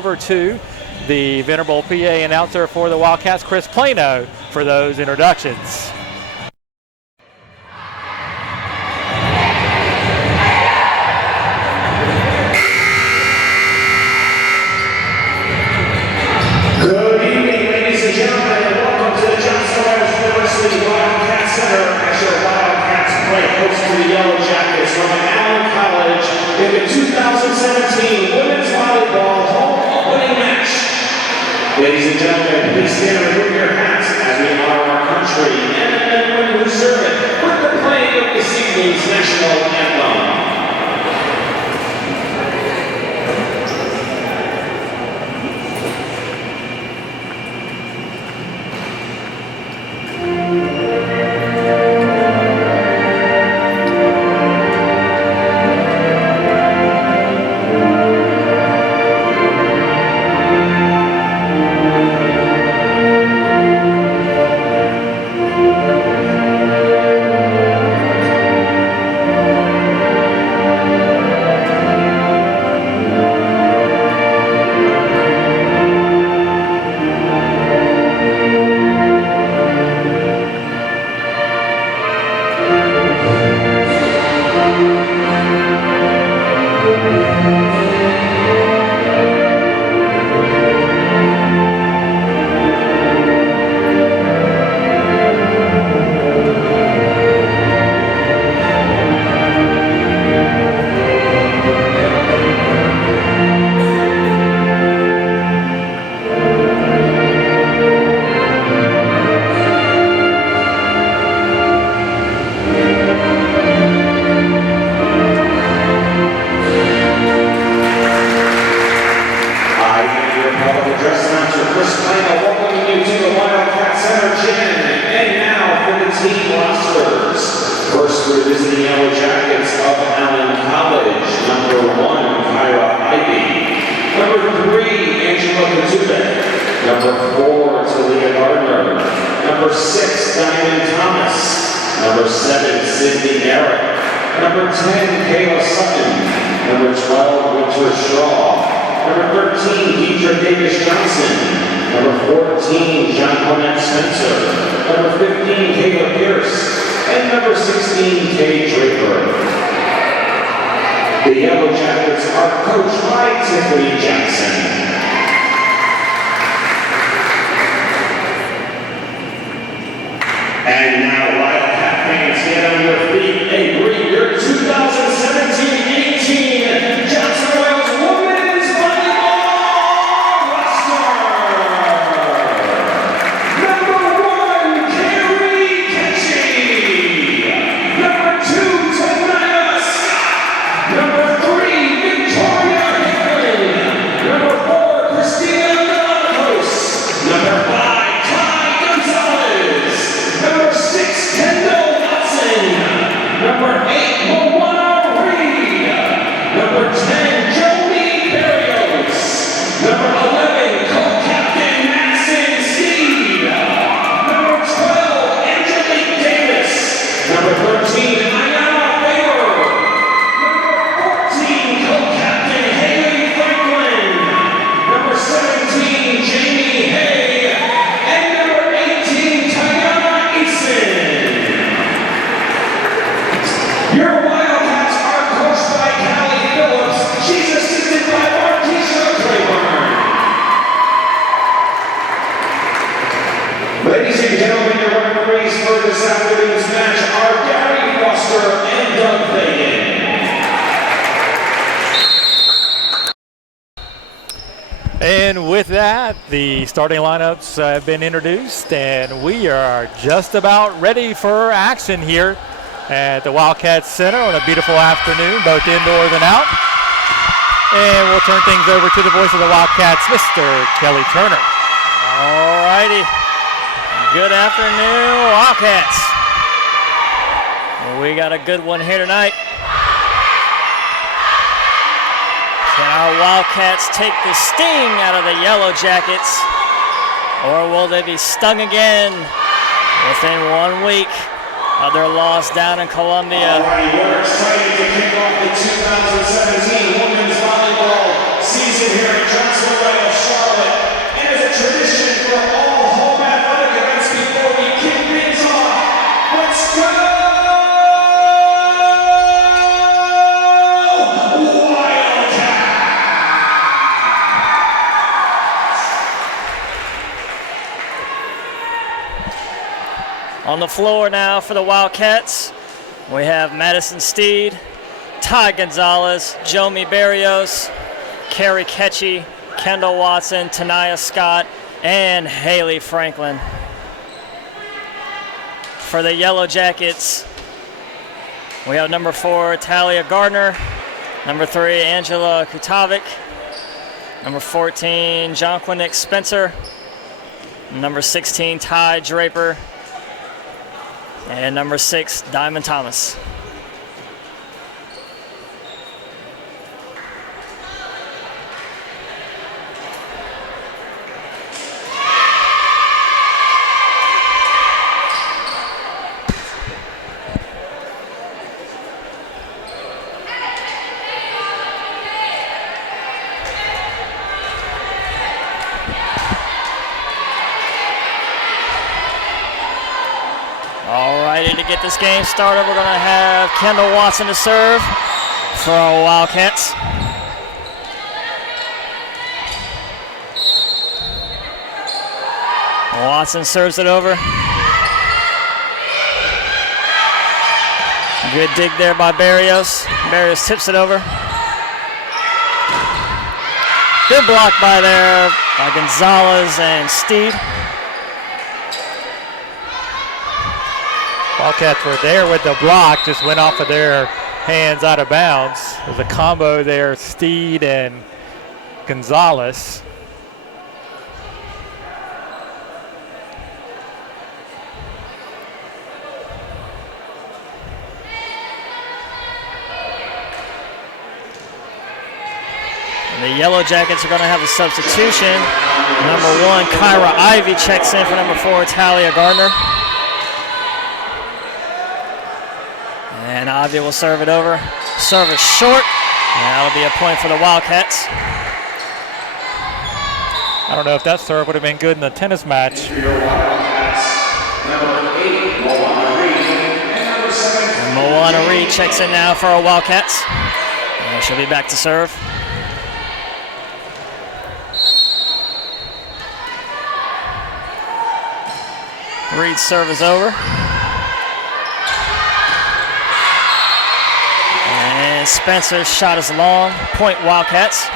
Over to the venerable PA announcer for the Wildcats, Chris Plano, for those introductions. Good evening, ladies and gentlemen, and welcome to the Johnson Wales University Wildcat Center as your Wildcats play host to the Yellow Jackets from Allen College in the 2017 Women's Volleyball Home Opening Match. Ladies and gentlemen, please stand and remove your hats as we honor our country and the men and women who serve it with the playing of this evening's national anthem. The starting lineups have been introduced, and we are just about ready for action here at the Wildcats Center on a beautiful afternoon, both indoors and out. And we'll turn things over to the voice of the Wildcats, Mr. Kelly Turner. All righty. Good afternoon, Wildcats. We got a good one here tonight. Can our Wildcats take the sting out of the Yellow Jackets, or will they be stung again within 1 week of their loss down in Columbia? All right, we're excited to kick off the 2017 Women's Volleyball season University here in Johnson, Charlotte. And as a tradition for all home athletic events before we kick things off, let's go! On the floor now for the Wildcats, we have Madison Steed, Ty Gonzalez, Jomi Barrios, Carrie Ketchy, Kendall Watson, Tanaya Scott, and Haley Franklin. For the Yellow Jackets, we have number 4, Talia Gardner, number 3, Angela Kutavik, number 14, Jonquinick Spencer, number 16, Ty Draper, and number 6, Diamond Thomas. Ready to get this game started. We're going to have Kendall Watson to serve for our Wildcats. Watson serves it over. Good dig there by Barrios. Barrios tips it over. Good block by Gonzalez and Steed. Wildcats were there with the block, just went off of their hands out of bounds. There's a combo there, Steed and Gonzalez. And the Yellow Jackets are going to have a substitution. Number 1, Kyra Ivy checks in for number 4, Talia Gardner. And Ivy will serve it over. Service short. And that'll be a point for the Wildcats. I don't know if that serve would have been good in the tennis match. And Moana Reed checks in now for our Wildcats. And she'll be back to serve. Reed's serve is over. And Spencer's shot is long. Point Wildcats.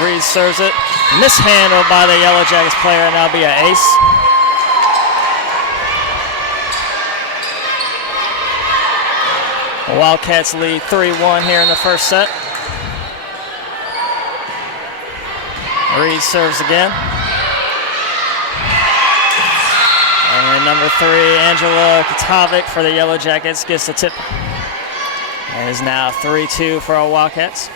Reed serves it. Mishandled by the Yellow Jackets player, and that'll be an ace. The Wildcats lead 3-1 here in the first set. Reed serves again. And number 3, Angela Kutavik for the Yellow Jackets gets the tip. And is now 3-2 for our Wildcats.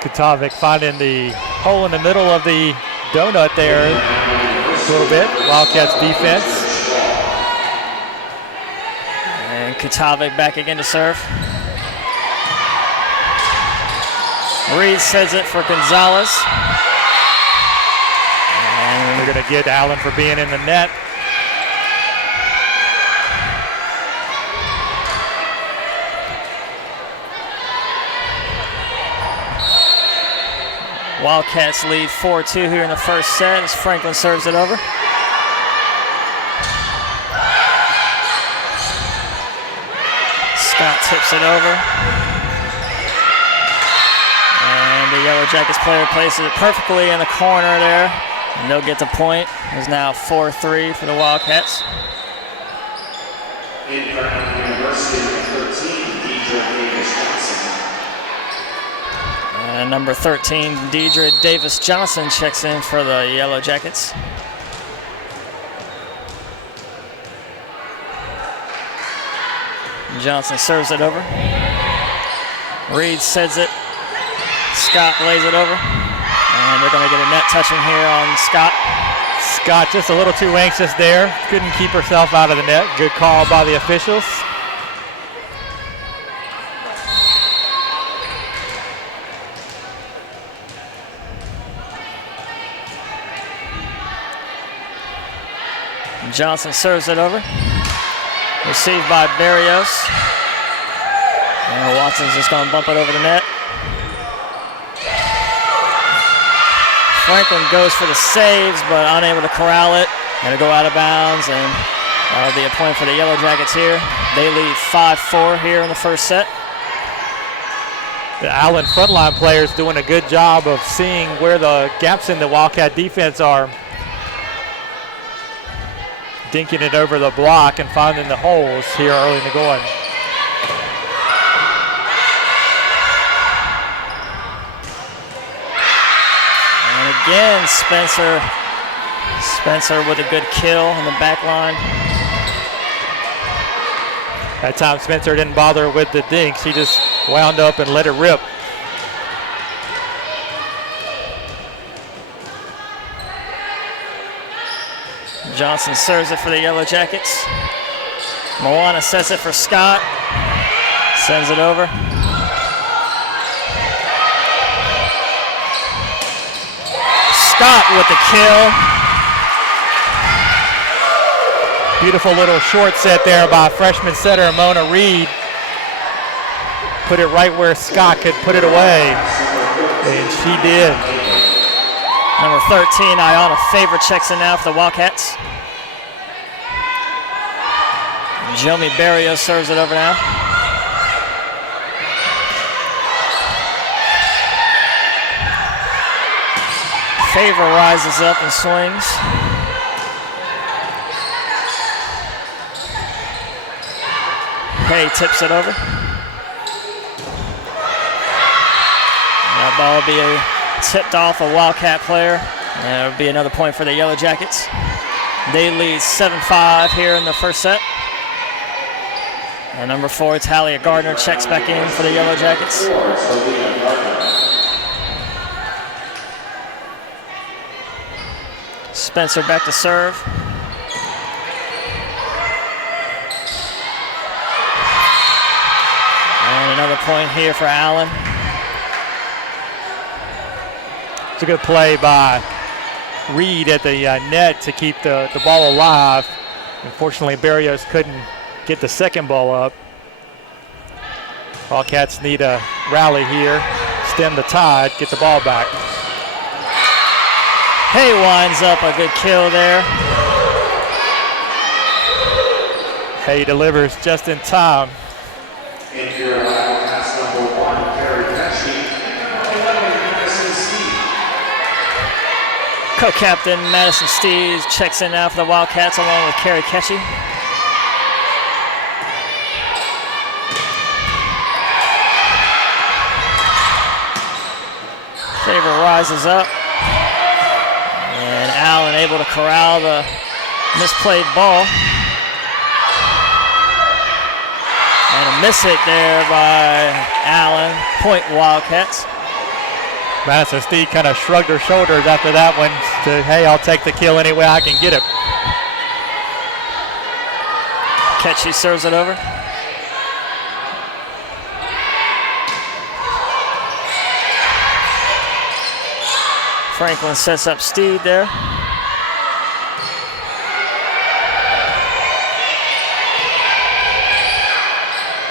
Kutavik finding the hole in the middle of the donut there a little bit. Wildcats defense. And Kutavik back again to serve. Reed says it for Gonzalez. And they're going to get Allen for being in the net. Wildcats lead 4-2 here in the first set as Franklin serves it over. Scott tips it over. And the Yellow Jackets player places it perfectly in the corner there. And they'll get the point. It's now 4-3 for the Wildcats. University, 13, Deidre Davis-Johnson. And number 13, Deidre Davis-Johnson checks in for the Yellow Jackets. Johnson serves it over. Reed sets it. Scott lays it over. And they're going to get a net touching here on Scott. Scott just a little too anxious there. Couldn't keep herself out of the net. Good call by the officials. Johnson serves it over. Received by Barrios. And Watson's just going to bump it over the net. Franklin goes for the saves, but unable to corral it. Going to go out of bounds, and that'll be a point for the Yellow Jackets here. They lead 5-4 here in the first set. The Allen frontline players doing a good job of seeing where the gaps in the Wildcat defense are. Dinking it over the block and finding the holes here early in the going. And again, Spencer with a good kill on the back line. That time Spencer didn't bother with the dinks. He just wound up and let it rip. Johnson serves it for the Yellow Jackets. Moana sets it for Scott. Sends it over. Scott with the kill. Beautiful little short set there by freshman setter Mona Reed. Put it right where Scott could put it away, and she did. Number 13, Ayana Favor checks in now for the Wildcats. Jomi Barrios serves it over now. Favor rises up and swings. Hay tips it over. That ball will be tipped off a Wildcat player. And it'll be another point for the Yellow Jackets. They lead 7-5 here in the first set. And number 4, Talia Gardner checks back in for the Yellow Jackets. Spencer back to serve. And another point here for Allen. It's a good play by Reed at the net to keep the ball alive. Unfortunately, Barrios couldn't get the second ball up. Wildcats need a rally here, stem the tide, get the ball back. Hay winds up a good kill there. Hay delivers just in time. Co-captain Madison Steves checks in now for the Wildcats along with Carrie Ketchy. Favor rises up. And Allen able to corral the misplayed ball. And a miss hit there by Allen. Point Wildcats. Madison Steed kind of shrugged her shoulders after that one to, hey, I'll take the kill any way I can get it. Ketchy serves it over. Franklin sets up Steed there.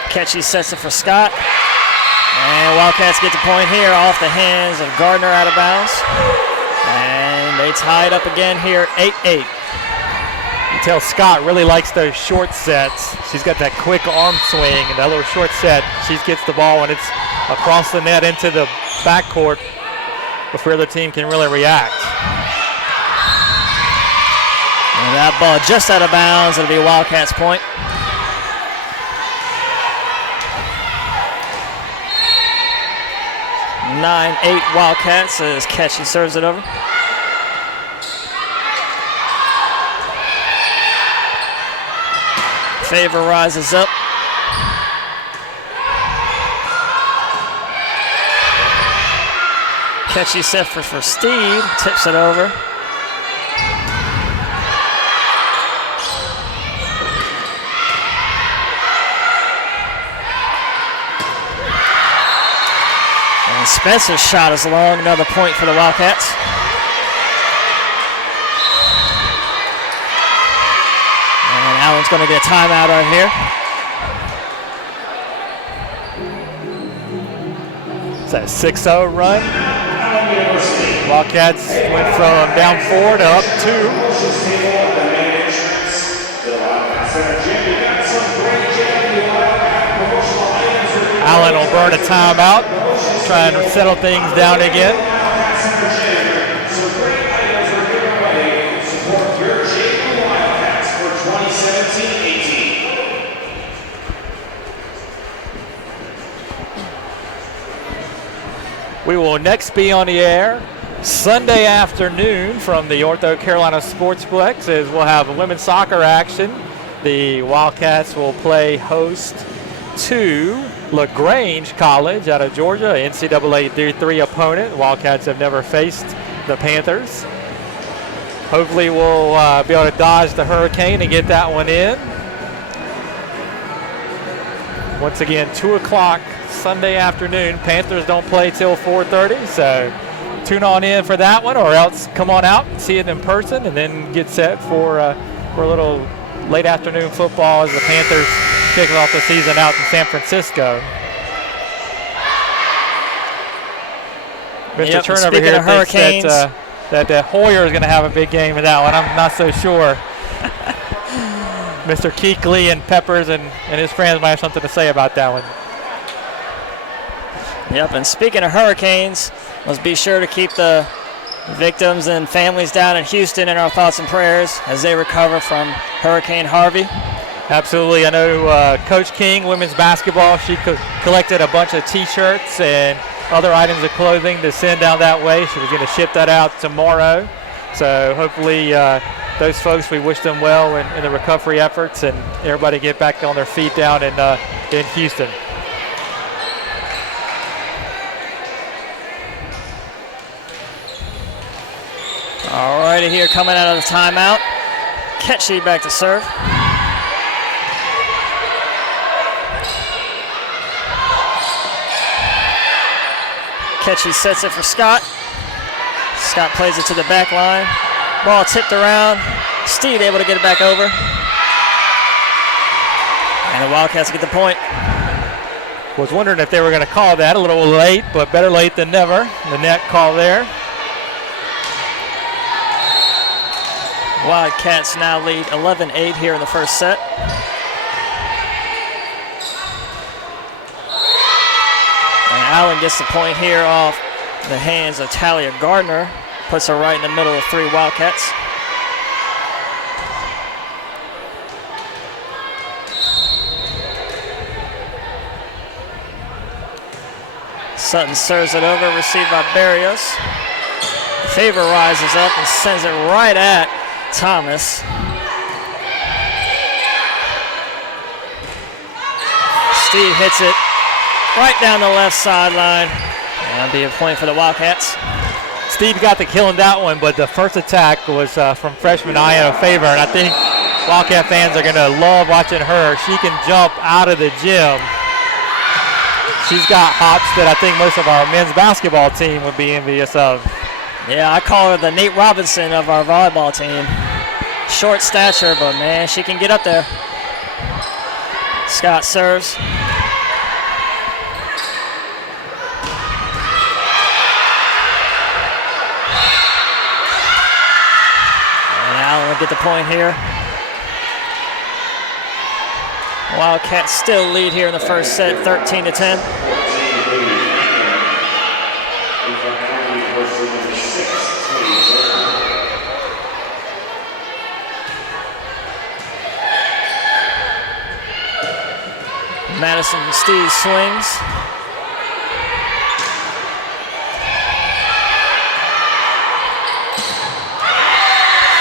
Ketchy sets it for Scott. And Wildcats get the point here off the hands of Gardner out of bounds. And they tie it up again here, 8-8. You tell Scott really likes those short sets. She's got that quick arm swing and that little short set. She gets the ball and it's across the net into the backcourt before the team can really react. And that ball just out of bounds. It'll be a Wildcats point. (9-8) Wildcats as Ketchy serves it over. Favor rises up. Ketchy set for Steed, tips it over. Spencer's shot is long, another point for the Wildcats. And Allen's going to get a timeout right here. It's a 6-0 run. Wildcats went from down 4 to up 2. Allen will burn a timeout, trying to settle things down again. We will next be on the air Sunday afternoon from the Ortho Carolina Sportsplex as we'll have women's soccer action. The Wildcats will play host to LaGrange College out of Georgia, NCAA D3 opponent. Wildcats have never faced the Panthers. Hopefully we'll be able to dodge the hurricane and get that one in. Once again, 2 o'clock Sunday afternoon. Panthers don't play till 4:30, so tune on in for that one, or else come on out and see it in person, and then get set for a little late afternoon football as the Panthers kick off the season out in San Francisco. Mr. Turnover here thinks that Hoyer is going to have a big game in that one. I'm not so sure. Mr. Keekley and Peppers and his friends might have something to say about that one. Yep, and speaking of hurricanes, let's be sure to keep the victims and families down in Houston in our thoughts and prayers as they recover from Hurricane Harvey. Absolutely. I know Coach King, women's basketball, she collected a bunch of T-shirts and other items of clothing to send down that way. She was going to ship that out tomorrow. So hopefully those folks, we wish them well in the recovery efforts, and everybody get back on their feet down in Houston. All righty, here coming out of the timeout. Ketchy back to serve. Ketchy sets it for Scott. Scott plays it to the back line. Ball tipped around. Steed able to get it back over. And the Wildcats get the point. Was wondering if they were going to call that a little late, but better late than never. The net call there. Wildcats now lead 11-8 here in the first set. And Allen gets the point here off the hands of Talia Gardner. Puts her right in the middle of 3 Wildcats. Sutton serves it over, received by Barrios. Favor rises up and sends it right at Thomas. Steve hits it right down the left sideline. And that'll be a point for the Wildcats. Steve got the kill in that one, but the first attack was from freshman Ian Favor, and I think Wildcat fans are going to love watching her. She can jump out of the gym. She's got hops that I think most of our men's basketball team would be envious of. Yeah, I call her the Nate Robinson of our volleyball team. Short stature, but man, she can get up there. Scott serves. And Allen will get the point here. Wildcats still lead here in the first set, 13-10. Madison Steed swings.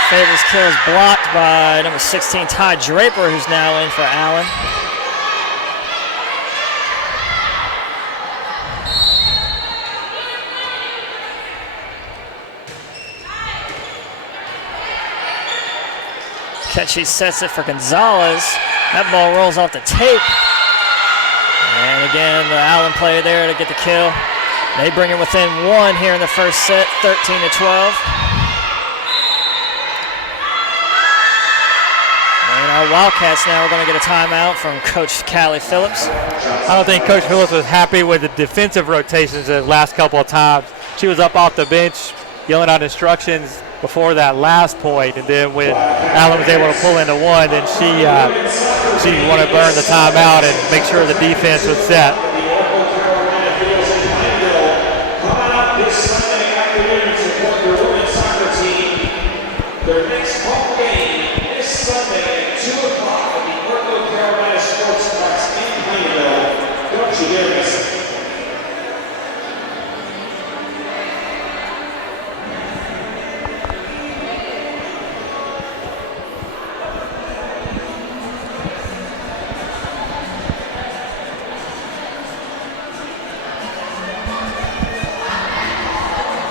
Favors kill is blocked by number 16, Ty Draper, who's now in for Allen. Ketchy sets it for Gonzalez. That ball rolls off the tape. And again, the Allen play there to get the kill. They bring it within 1 here in the first set, 13-12. And our Wildcats now are going to get a timeout from Coach Callie Phillips. I don't think Coach Phillips was happy with the defensive rotations the last couple of times. She was up off the bench yelling out instructions before that last point, and then when Allen was able to pull into one, then she wanted to burn the timeout and make sure the defense was set. Their next home game this Sunday at 2 o'clock at the North Carolina Sports Complex in Plainville. Don't you dare miss it.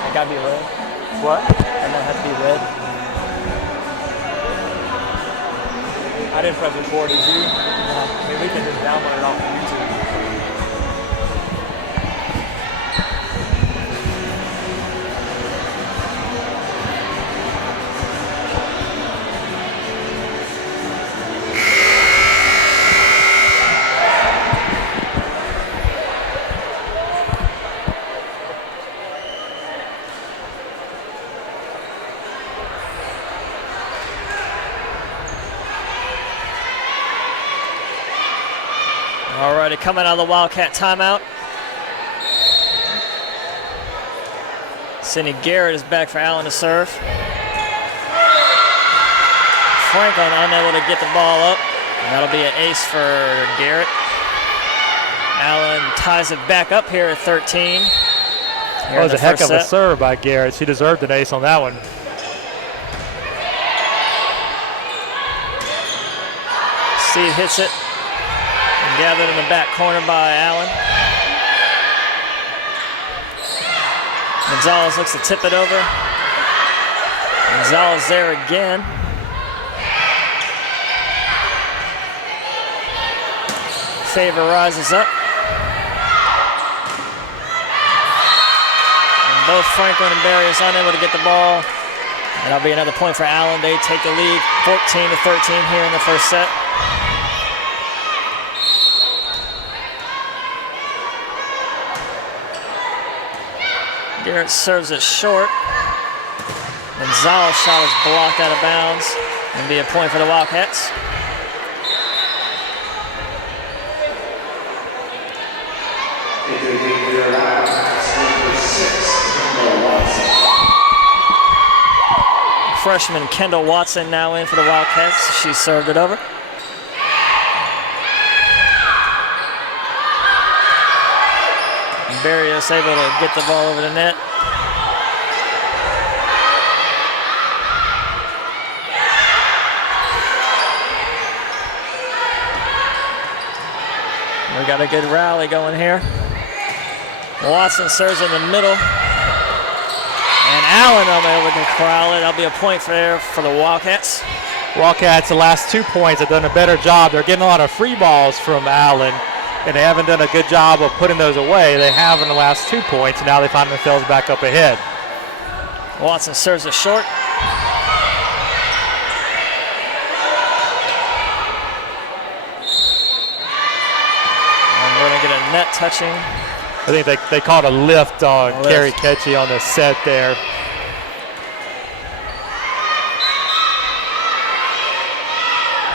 It gotta be red. What? It might have to be red. I didn't press record, did you? I mean, we can just download it off of YouTube. Alrighty, coming out of the Wildcat timeout. Sydney Garrett is back for Allen to serve. Franklin unable to get the ball up. And that'll be an ace for Garrett. Allen ties it back up here at 13. That was a heck of a serve by Garrett. She deserved an ace on that one. Steve hits it. Gathered in the back corner by Allen. Gonzalez looks to tip it over. Gonzalez there again. Favor rises up. And both Franklin and Barrios unable to get the ball. And that'll be another point for Allen. They take the lead 14-13 here in the first set. Garrett serves it short. Gonzalez shot is blocked out of bounds and be a point for the Wildcats. Freshman Kendall Watson now in for the Wildcats. She served it over. Barrios able to get the ball over the net. We got a good rally going here. Watson serves in the middle. And Allen unable to corral it. That'll be a point for the Wildcats. Wildcats, the last 2 points, have done a better job. They're getting a lot of free balls from Allen, and they haven't done a good job of putting those away. They have in the last 2 points, and now they find themselves back up ahead. Watson serves it short. And we're going to get a net touching. I think they called a lift on Carrie Ketchy on the set there.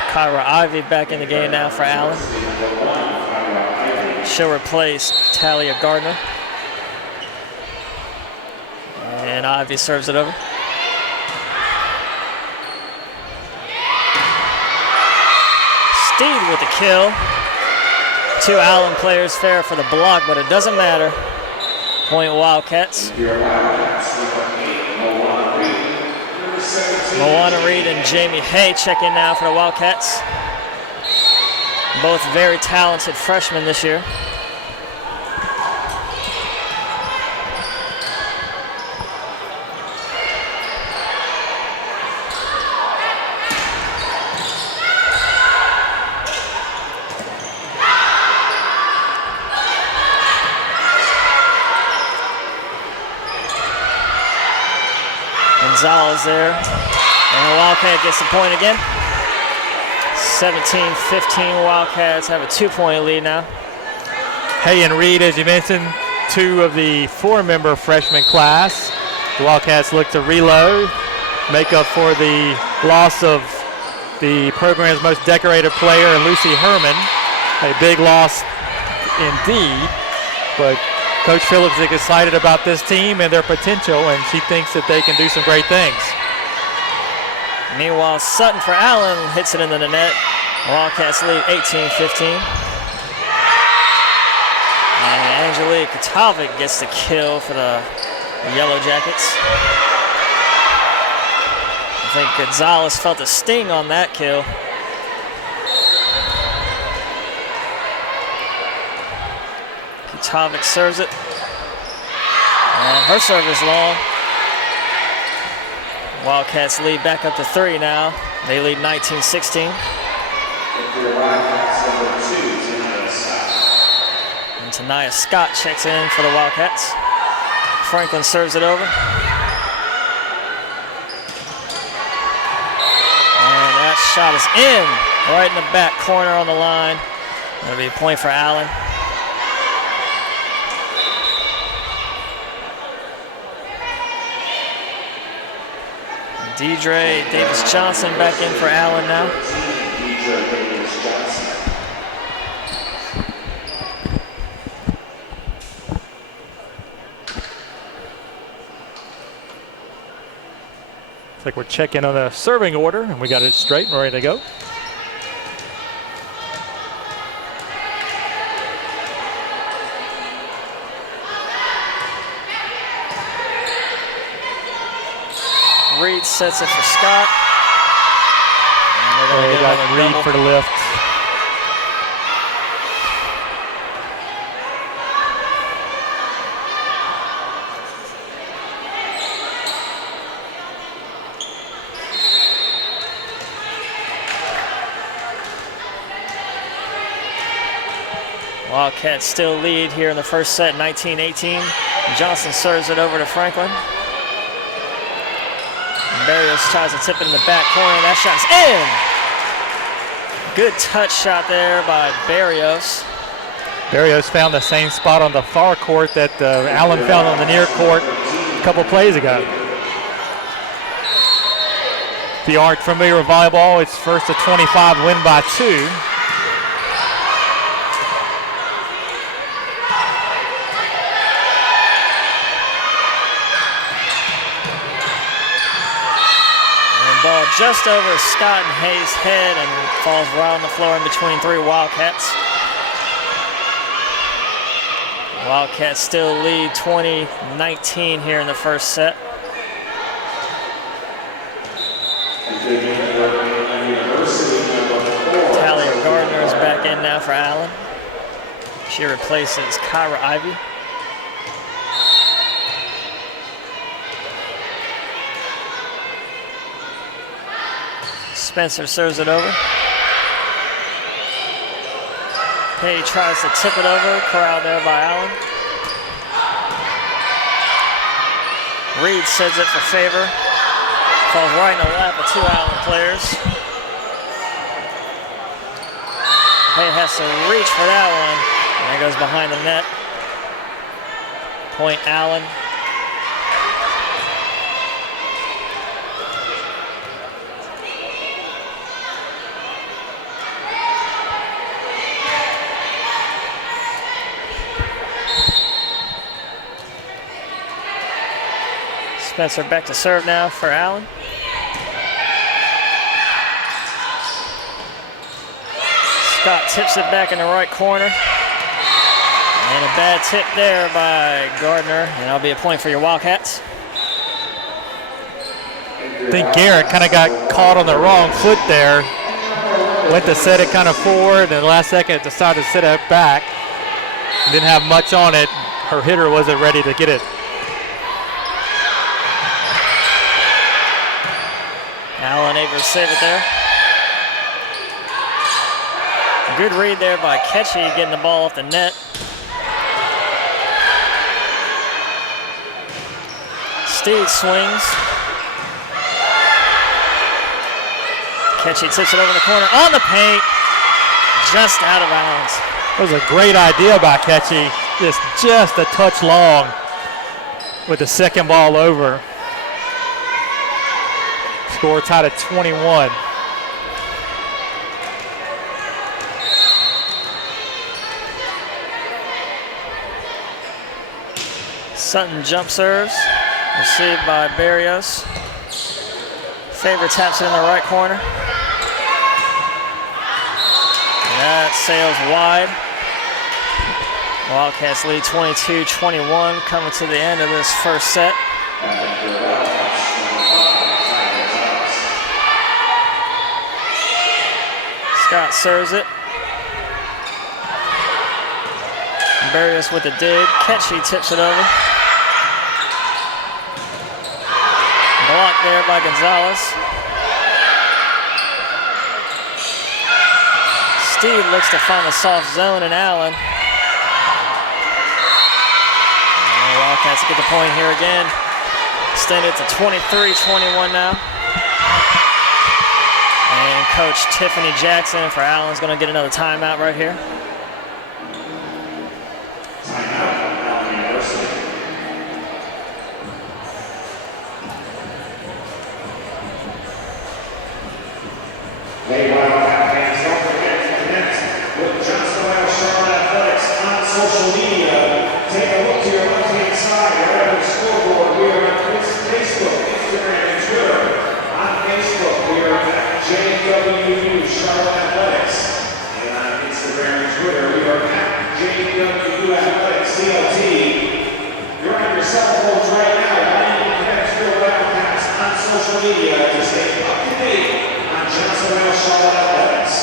Kyra Ivy back in the game now for Allen. She'll replace Talia Gardner. And Ivy serves it over. Steve with the kill. 2 Allen players fair for the block, but it doesn't matter. Point Wildcats. Moana Reed and Jamie Hay check in now for the Wildcats. Both very talented freshmen this year. Gonzalez there. And the Wildcat gets the point again. 17-15 Wildcats have a 2-point lead now. Hey, and Reed, as you mentioned, 2 of the 4-member freshman class. The Wildcats look to reload, make up for the loss of the program's most decorated player, Lucy Herman. A big loss indeed, but Coach Phillips is excited about this team and their potential, and she thinks that they can do some great things. Meanwhile, Sutton for Allen hits it into the net. Wildcats lead 18-15. And Angelique Katalvik gets the kill for the Yellow Jackets. I think Gonzalez felt a sting on that kill. Katalvik serves it. And her serve is long. Wildcats lead back up to 3 now. They lead 19-16. And Tanaya Scott checks in for the Wildcats. Franklin serves it over. And that shot is in, right in the back corner on the line. That'll be a point for Allen. Deidre Davis-Johnson back in for Allen now. Looks like we're checking on the serving order, and we got it straight and ready to go. Reed sets it for Scott. And we're going to got Reed double for the lift. Wildcats still lead here in the first set, 19-18. Johnson serves it over to Franklin. Barrios tries to tip it in the back corner. That shot's in. Good touch shot there by Barrios. Barrios found the same spot on the far court that Allen found on the near court a couple plays ago. If you aren't familiar with volleyball, it's first to 25, win by 2. Ball just over Scott and Hayes' head and falls right on the floor in between 3 Wildcats. Wildcats still lead 20-19 here in the first set. Talia Gardner is back in now for Allen. She replaces Kyra Ivy. Spencer serves it over. Hay tries to tip it over, corralled there by Allen. Reed sends it for Favor. Falls right in the lap of 2 Allen players. Hay has to reach for that one. And that goes behind the net. Point Allen. Spencer back to serve now for Allen. Scott tips it back in the right corner. And a bad tip there by Gardner, and that'll be a point for your Wildcats. I think Garrett kind of got caught on the wrong foot there. Went to set it kind of forward, and the last second decided to set it back. Didn't have much on it. Her hitter wasn't ready to get it. Allen able to save it there. Good read there by Ketchy, getting the ball off the net. Steed swings. Ketchy tips it over the corner on the paint. Just out of bounds. That was a great idea by Ketchy. Just a touch long with the second ball over. Score tied at 21. Sutton jump serves, received by Barrios. Faber taps it in the right corner. That sails wide. Wildcats lead 22-21, coming to the end of this first set. Scott serves it. Barrios with the dig. Ketchy tips it over. Blocked there by Gonzalez. Steve looks to find a soft zone in Allen. And the Wildcats get the point here again. Extended to 23-21 now. And Coach Tiffany Jackson for Allen's going to get another timeout right here. Hey, Wildcat fans, don't forget to connect with JWU Charlotte Athletics on social media. Take a look to your left-hand side, right on the scoreboard. We are on Facebook, Instagram, and Twitter. On Facebook, we are at JWU Charlotte Athletics. And on Instagram and Twitter, we are at JWU Athletics CLT. You're on your cell phones right now. Why don't you connect to your Wildcats on social media to stay up to date on JWU Charlotte Athletics.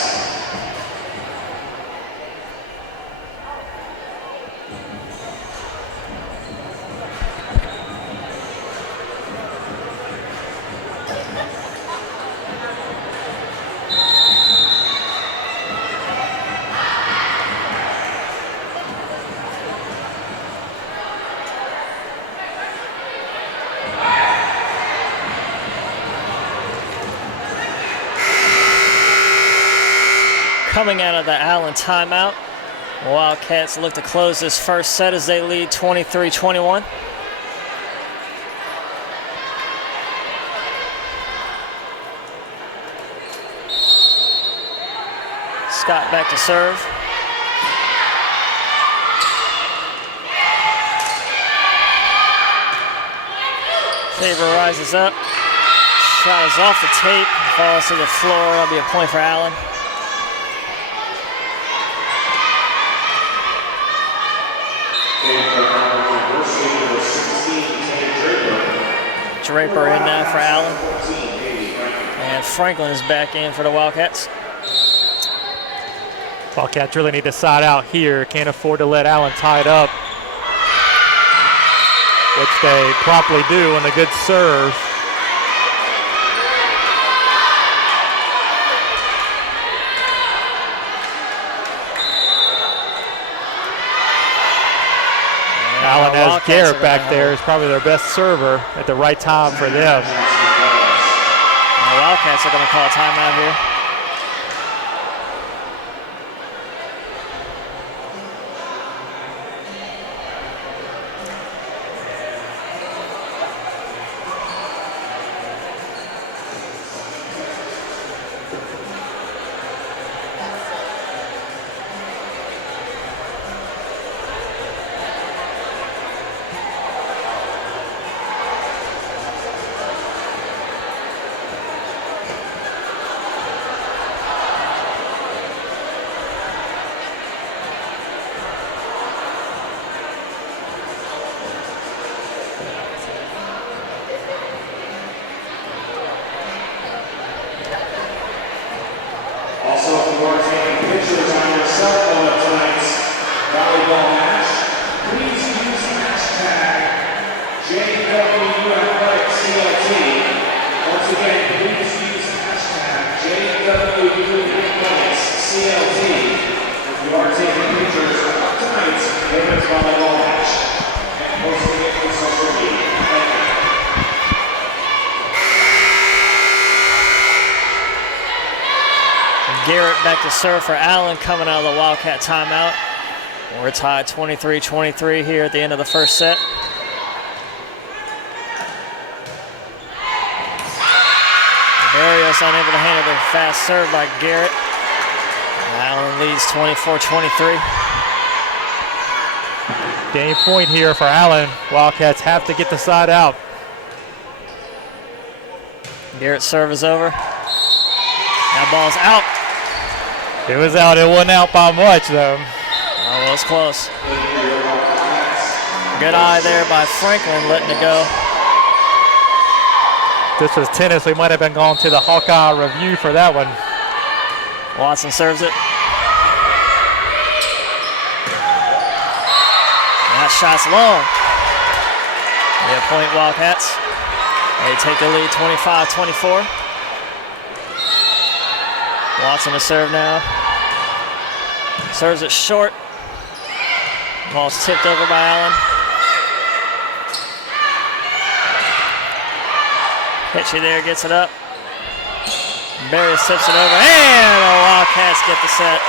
Coming out of the Allen timeout, Wildcats look to close this first set as they lead 23-21. Scott back to serve. Faber rises up. Shot is off the tape, falls to the floor. That'll be a point for Allen. Draper in now for Allen. And Franklin is back in for the Wildcats. Wildcats really need to side out here. Can't afford to let Allen tie it up, which they promptly do on a good serve. Allen has Garrett back there. Is probably their best server at the right time for them. And the Wildcats are going to call a timeout here. to serve for Allen coming out of the Wildcat timeout. We're tied 23-23 here at the end of the first set. Barrios unable to handle the fast serve by Garrett. Allen leads 24-23. Game point here for Allen. Wildcats have to get the side out. Garrett's serve is over. That ball's out. It was out. It wasn't out by much, though. Oh, well, it's close. Good eye there by Franklin, letting it go. This was tennis. We might have been going to the Hawkeye review for that one. Watson serves it. That shot's long. Yeah, point Wildcats. They take the lead 25-24. Watson to serve now. Serves it short. Ball's tipped over by Allen. Hitchy there gets it up. Barrios tips it over, and the Wildcats get the set.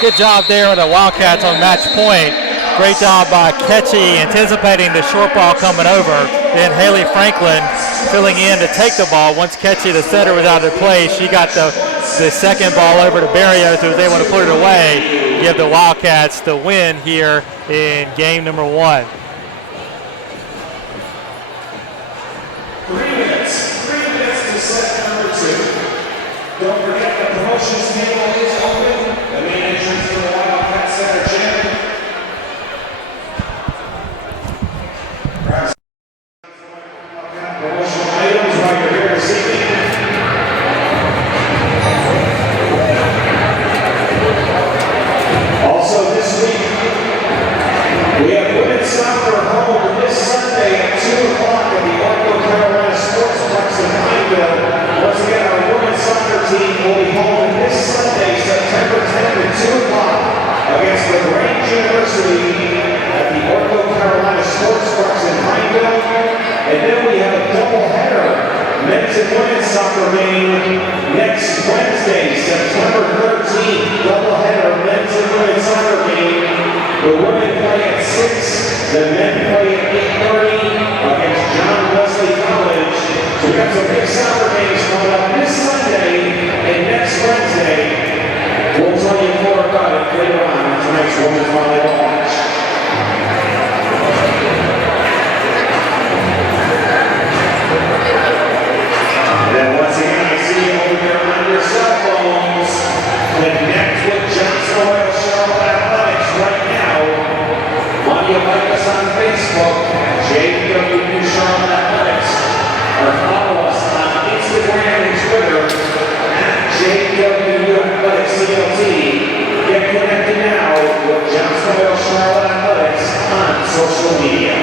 Good job there with the Wildcats on match point. Great job by Ketchy anticipating the short ball coming over. Then Haley Franklin filling in to take the ball. Once Ketchy, the setter, was out of play, she got the second ball over to Barrios, who was able to put it away. Give the Wildcats the win here in game number 1. 3 minutes to set number 2. Don't forget the promotions table is open. The main entrance to the Wildcat Center gym. Promotional items while you're here this evening. Also this week, we have women's soccer home this Sunday at 2 o'clock at the North Carolina Sportsplex in Pineville. Once again, our women's soccer team will be home this Sunday, September 10th at 2 o'clock against the Grange University at the North Carolina Sportsplex in Pineville. And then we have a doubleheader, men's and women's soccer game next Wednesday, September 13th. Doubleheader, men's and women's soccer game. The women play at 6, the men play at 8:30 against John Wesley College. So we got some big soccer games coming up this Sunday and next Wednesday. We'll tell you more about it later on tonight's women's volleyball match. And then once again, I see you over there on your cell phones. Connect with Johnson Oil Charlotte Athletics right now. Why don't you like us on Facebook at JWU Charlotte Athletics, or follow us on Instagram and Twitter at JWU Athletics CLT. Get connected now with Johnson Oil Charlotte Athletics on social media.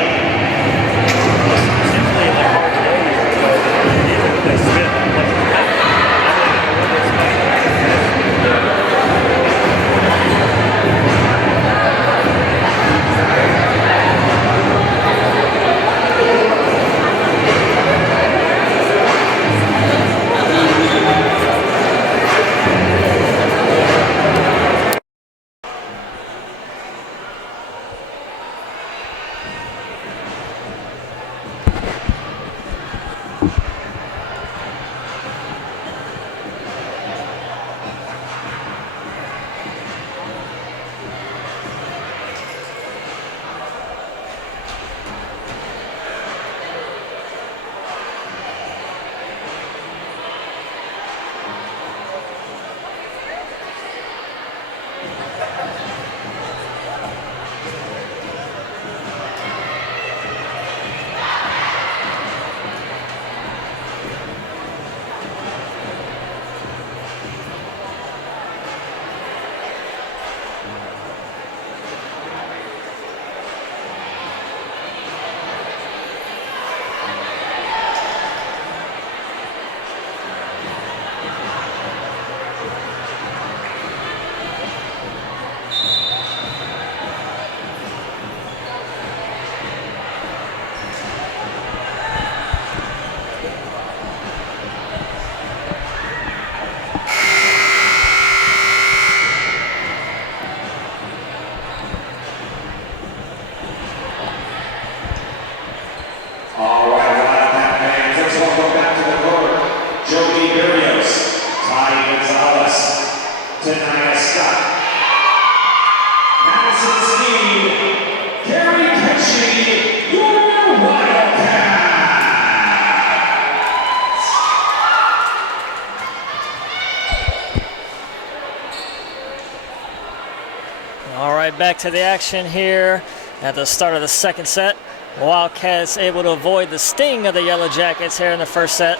All right, back to the action here at the start of the second set. Wildcats able to avoid the sting of the Yellow Jackets here in the first set.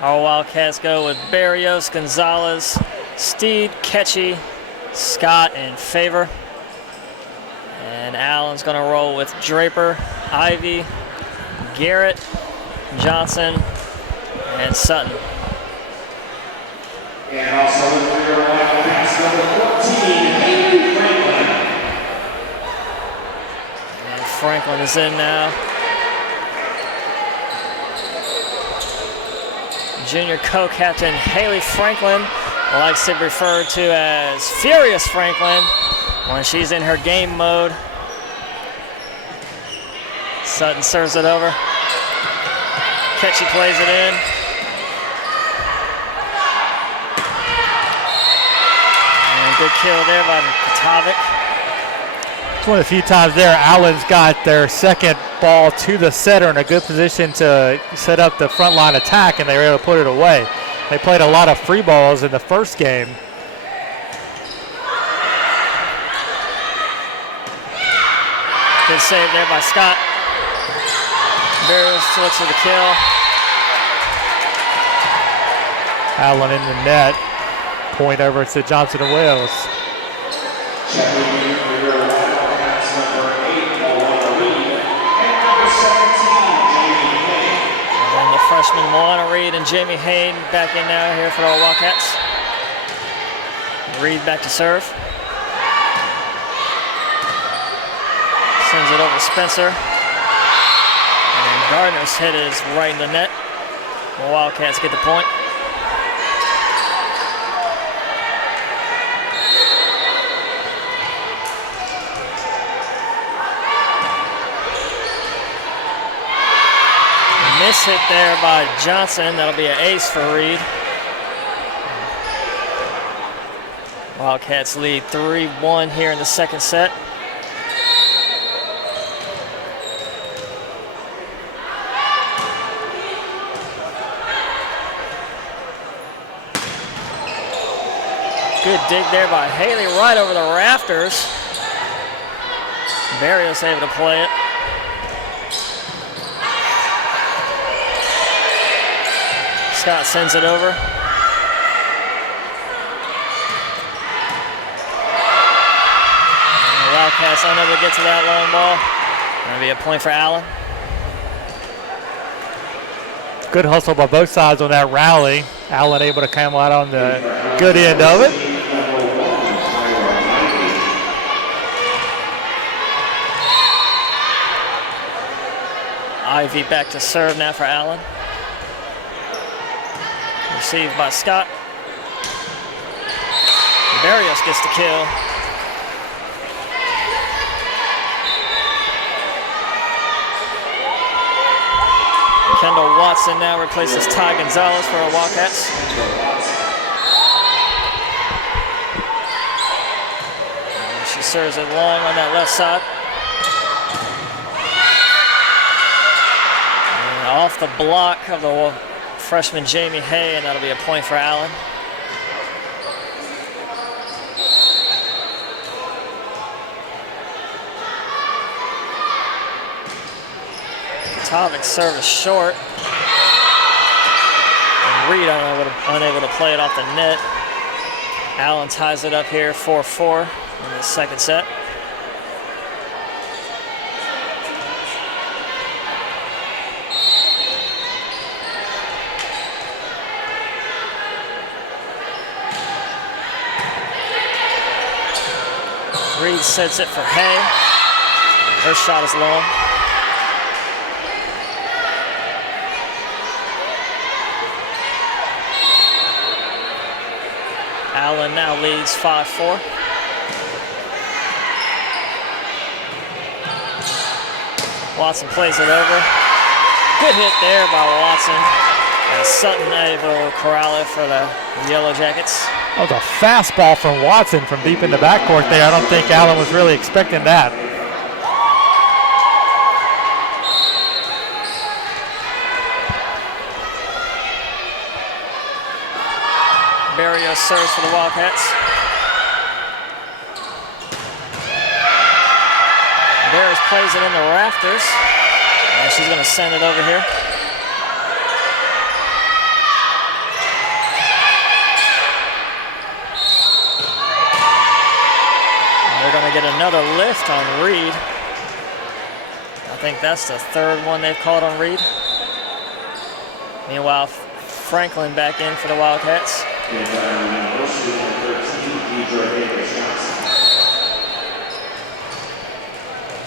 Our Wildcats go with Barrios, Gonzalez, Steed, Ketchy, Scott, and Favor. And Allen's going to roll with Draper, Ivy, Garrett, Johnson, and Sutton. And also with your Wildcats, number 14, Haley Franklin. And Franklin is in now. Junior co-captain Haley Franklin likes to be referred to as Furious Franklin when she's in her game mode. Sutton serves it over. Ketchy plays it in. And good kill there by Kotovic. It's one of the few times there Allen's got their second ball to the setter in a good position to set up the front line attack, and they were able to put it away. They played a lot of free balls in the first game. Good save there by Scott. Barrios looks for the kill. Allen in the net. Point over to Johnson and Wells. Checking for your Wildcats, number 8, Moana Reed, and number 17, Jamie Hay. And then the freshman Moana Reed and Jamie Hayden back in now here for our Wildcats. Reed back to serve. Sends it over to Spencer. And Gardner's hit is right in the net. The Wildcats get the point. Miss hit there by Johnson. That'll be an ace for Reed. Wildcats lead 3-1 here in the second set. Good dig there by Haley right over the rafters. Barrios able to play it. Scott sends it over. And the Wildcats unable to get to that long ball. Going to be a point for Allen. Good hustle by both sides on that rally. Allen able to come out on the good end of it. Ivy back to serve now for Allen. Received by Scott. Barrios gets the kill. Kendall Watson now replaces Ty Gonzalez for our Wildcats. And she serves it long on that left side. And off the block of the freshman Jamie Hay, and that'll be a point for Allen. Kotovic service short. And Reed unable to play it off the net. Allen ties it up here 4-4 in the second set. Reed sets it for Hay. Her shot is long. Allen now leads 5-4. Watson plays it over. Good hit there by Watson. And Sutton able to corral it for the Yellow Jackets. That was a fastball from Watson from deep in the backcourt there. I don't think Allen was really expecting that. Barrios serves for the Wildcats. plays it in the rafters. And she's going to send it over here. And they're going to get another lift on Reed. I think that's the third one they've called on Reed. Meanwhile, Franklin back in for the Wildcats.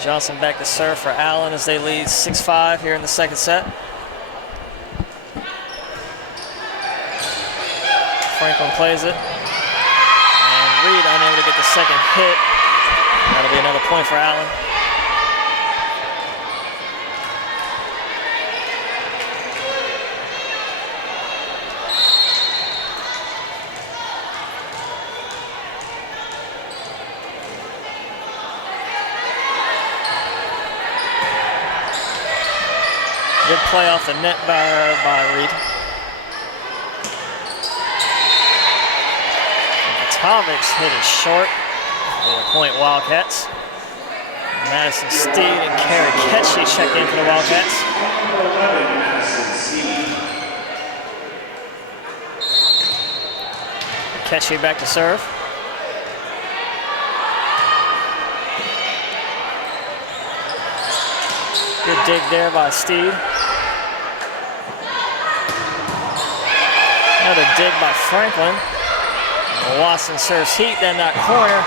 Johnson back to serve for Allen as they lead 6-5 here in the second set. Franklin plays it. And Reed unable to get the second hit. That'll be another point for Allen. Good play off the net by Reed. Tovics hit it short. A point Wildcats. Madison Steed and Carrie Ketchy check in for the Wildcats. Ketchy back to serve. Good dig there by Steed. Another dig by Franklin. Watson serves heat, then that corner.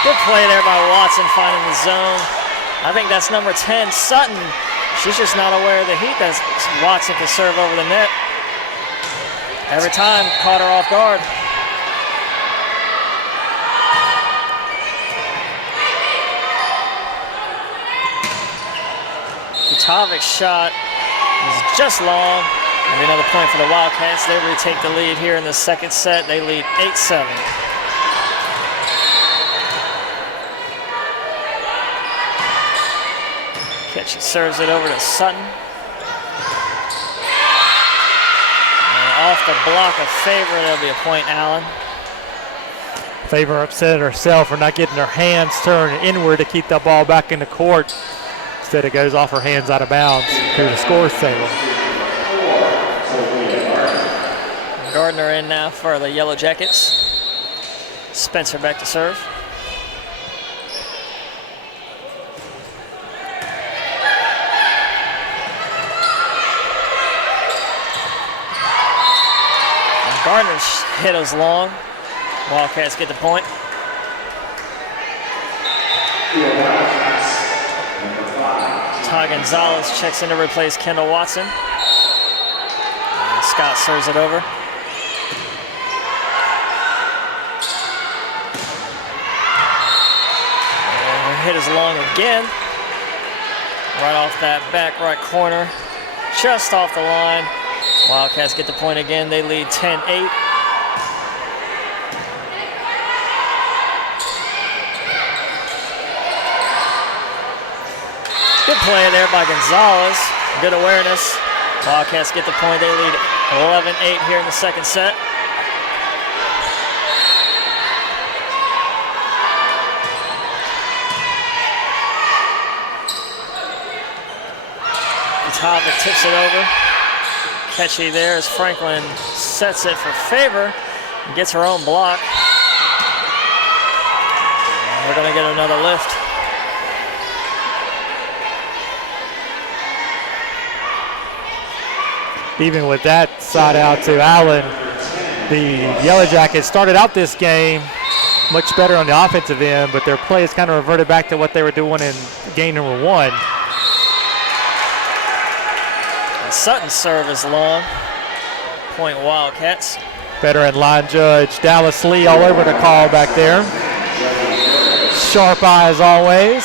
Good play there by Watson finding the zone. I think that's number 10, Sutton. She's just not aware of the heat that Watson can serve over the net. Every time, caught her off guard. Kutovic's shot is just long. And another point for the Wildcats. They retake the lead here in the second set. They lead 8-7. Ketchy serves it over to Sutton. And off the block of Favor, there'll be a point Allen. Favor upset herself for not getting her hands turned inward to keep the ball back in the court. Instead it goes off her hands out of bounds to the scores table. Gardner in now for the Yellow Jackets. Spencer back to serve. And Gardner's hit us long. Wildcats get the point. Ty Gonzalez checks in to replace Kendall Watson. And Scott serves it over. Hit is long again. Right off that back right corner. Just off the line. Wildcats get the point again. They lead 10-8. Good play there by Gonzalez. Good awareness. Wildcats get the point. They lead 11-8 here in the second set. Tovic tips it over. Ketchy there as Franklin sets it for Favor and gets her own block. And we're going to get another lift. Even with that side out to Allen, the Yellow Jackets started out this game much better on the offensive end, but their play has kind of reverted back to what they were doing in game number 1. Sutton's serve is long. Point Wildcats. Veteran line judge Dallas Lee all over the call back there. Sharp eye as always.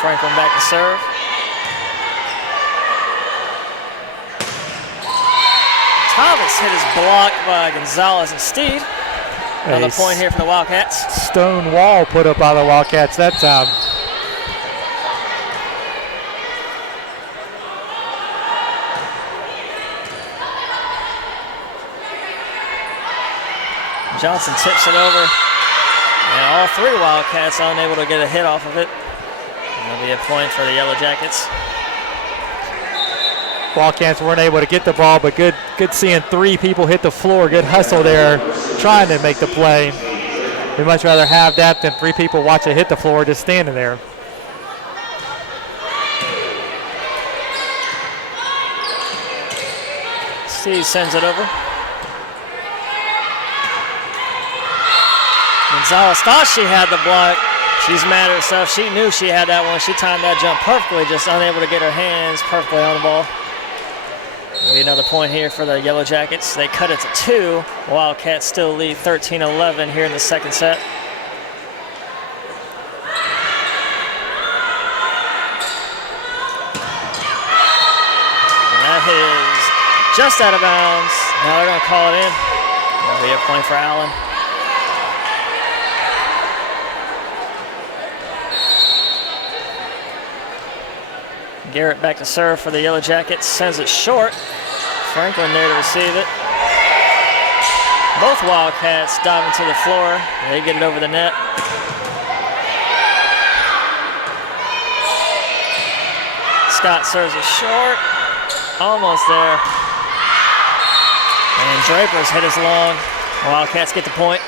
Franklin back to serve. Thomas hit his block by Gonzalez and Steed. Another point here for the Wildcats. Stone wall put up by the Wildcats that time. Johnson tips it over. And all three Wildcats unable to get a hit off of it. That'll be a point for the Yellow Jackets. Wildcats weren't able to get the ball, but good seeing three people hit the floor. Good hustle there, trying to make the play. We'd much rather have that than three people watch it hit the floor just standing there. Steve sends it over. Gonzalez thought she had the block. She's mad at herself. She knew she had that one. She timed that jump perfectly, just unable to get her hands perfectly on the ball. It'll be another point here for the Yellow Jackets. They cut it to 2. Wildcats still lead 13-11 here in the second set. And that hit is just out of bounds. Now they're going to call it in. That'll be a point for Allen. Garrett back to serve for the Yellow Jackets, sends it short. Franklin there to receive it. Both Wildcats diving to the floor. They get it over the net. Scott serves it short. Almost there. And Draper's hit is long. Wildcats get the point.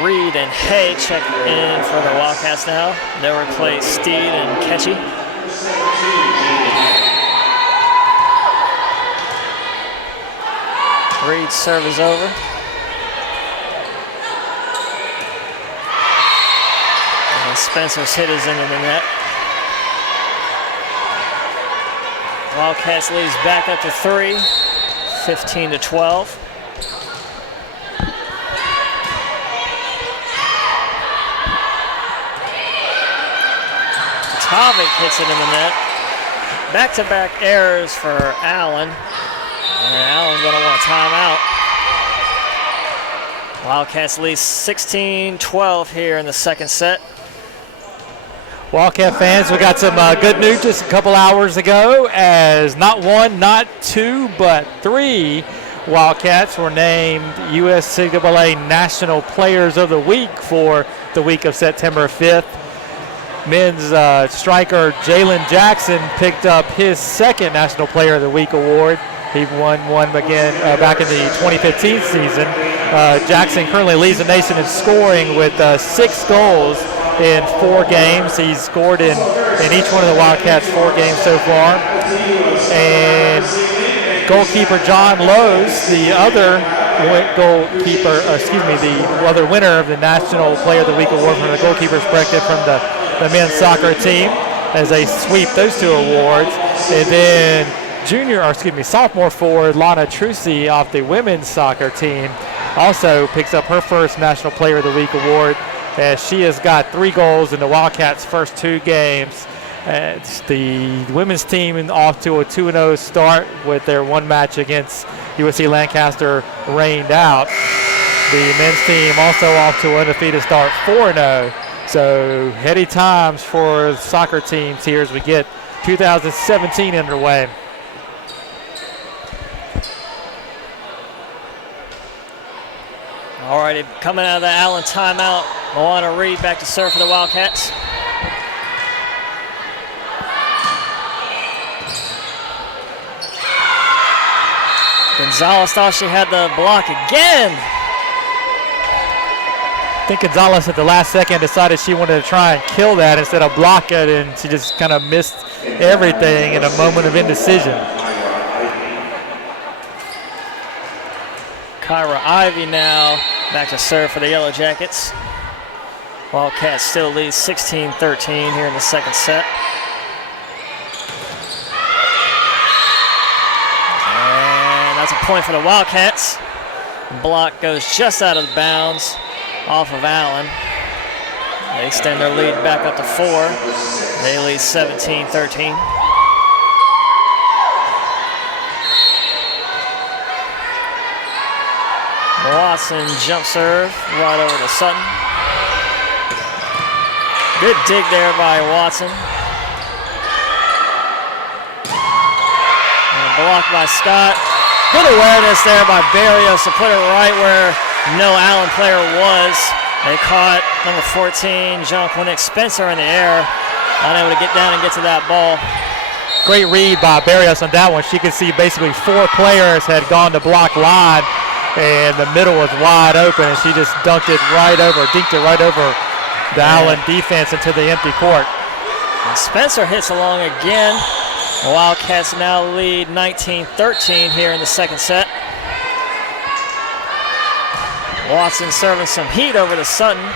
Reed and Hay check in for the Wildcats now. They'll replace Steed and Ketchy. Reed's serve is over. And Spencer's hit is into the net. Wildcats leads back up to 3, 15-12. Kovic hits it in the net. Back-to-back errors for Allen. And Allen's going to want a timeout. Wildcats lead 16-12 here in the second set. Wildcat fans, we got some good news just a couple hours ago as not 1, not 2, but 3 Wildcats were named USCAA National Players of the Week for the week of September 5th. Men's striker Jalen Jackson picked up his second National Player of the Week award. He won one again back in the 2015 season. Jackson currently leads the nation in scoring with 6 goals in 4 games. He's scored in each one of the Wildcats' 4 games so far. And goalkeeper John Lowe's, the other other winner of the National Player of the Week award from the goalkeeper's perspective from the men's soccer team, as they sweep those 2 awards. And then sophomore forward Lana Trucy off the women's soccer team also picks up her first National Player of the Week award, as she has got 3 goals in the Wildcats' first 2 games. It's the women's team off to a 2-0 start with their 1 match against USC Lancaster rained out. The men's team also off to an undefeated start, 4-0. So heady times for soccer teams here as we get 2017 underway. All righty, coming out of the Allen timeout, Moana Reed back to serve for the Wildcats. Gonzalez thought she had the block again. I think Gonzalez at the last second decided she wanted to try and kill that instead of block it, and she just kind of missed everything in a moment of indecision. Kyra Ivy now back to serve for the Yellow Jackets. Wildcats still lead 16-13 here in the second set. And that's a point for the Wildcats. Block goes just out of bounds off of Allen. They extend their lead back up to 4. They lead 17-13. Watson jump serve right over to Sutton. Good dig there by Watson. And blocked by Scott. Good awareness there by Barrios to put it right where no Allen player was. They caught number 14, John Quinnick Spencer, in the air, unable to get down and get to that ball. Great read by Barrios on that one. She could see basically 4 players had gone to block line, and the middle was wide open, and she just dinked it right over the Allen defense into the empty court. And Spencer hits along again. The Wildcats now lead 19-13 here in the second set. Watson serving some heat over to Sutton.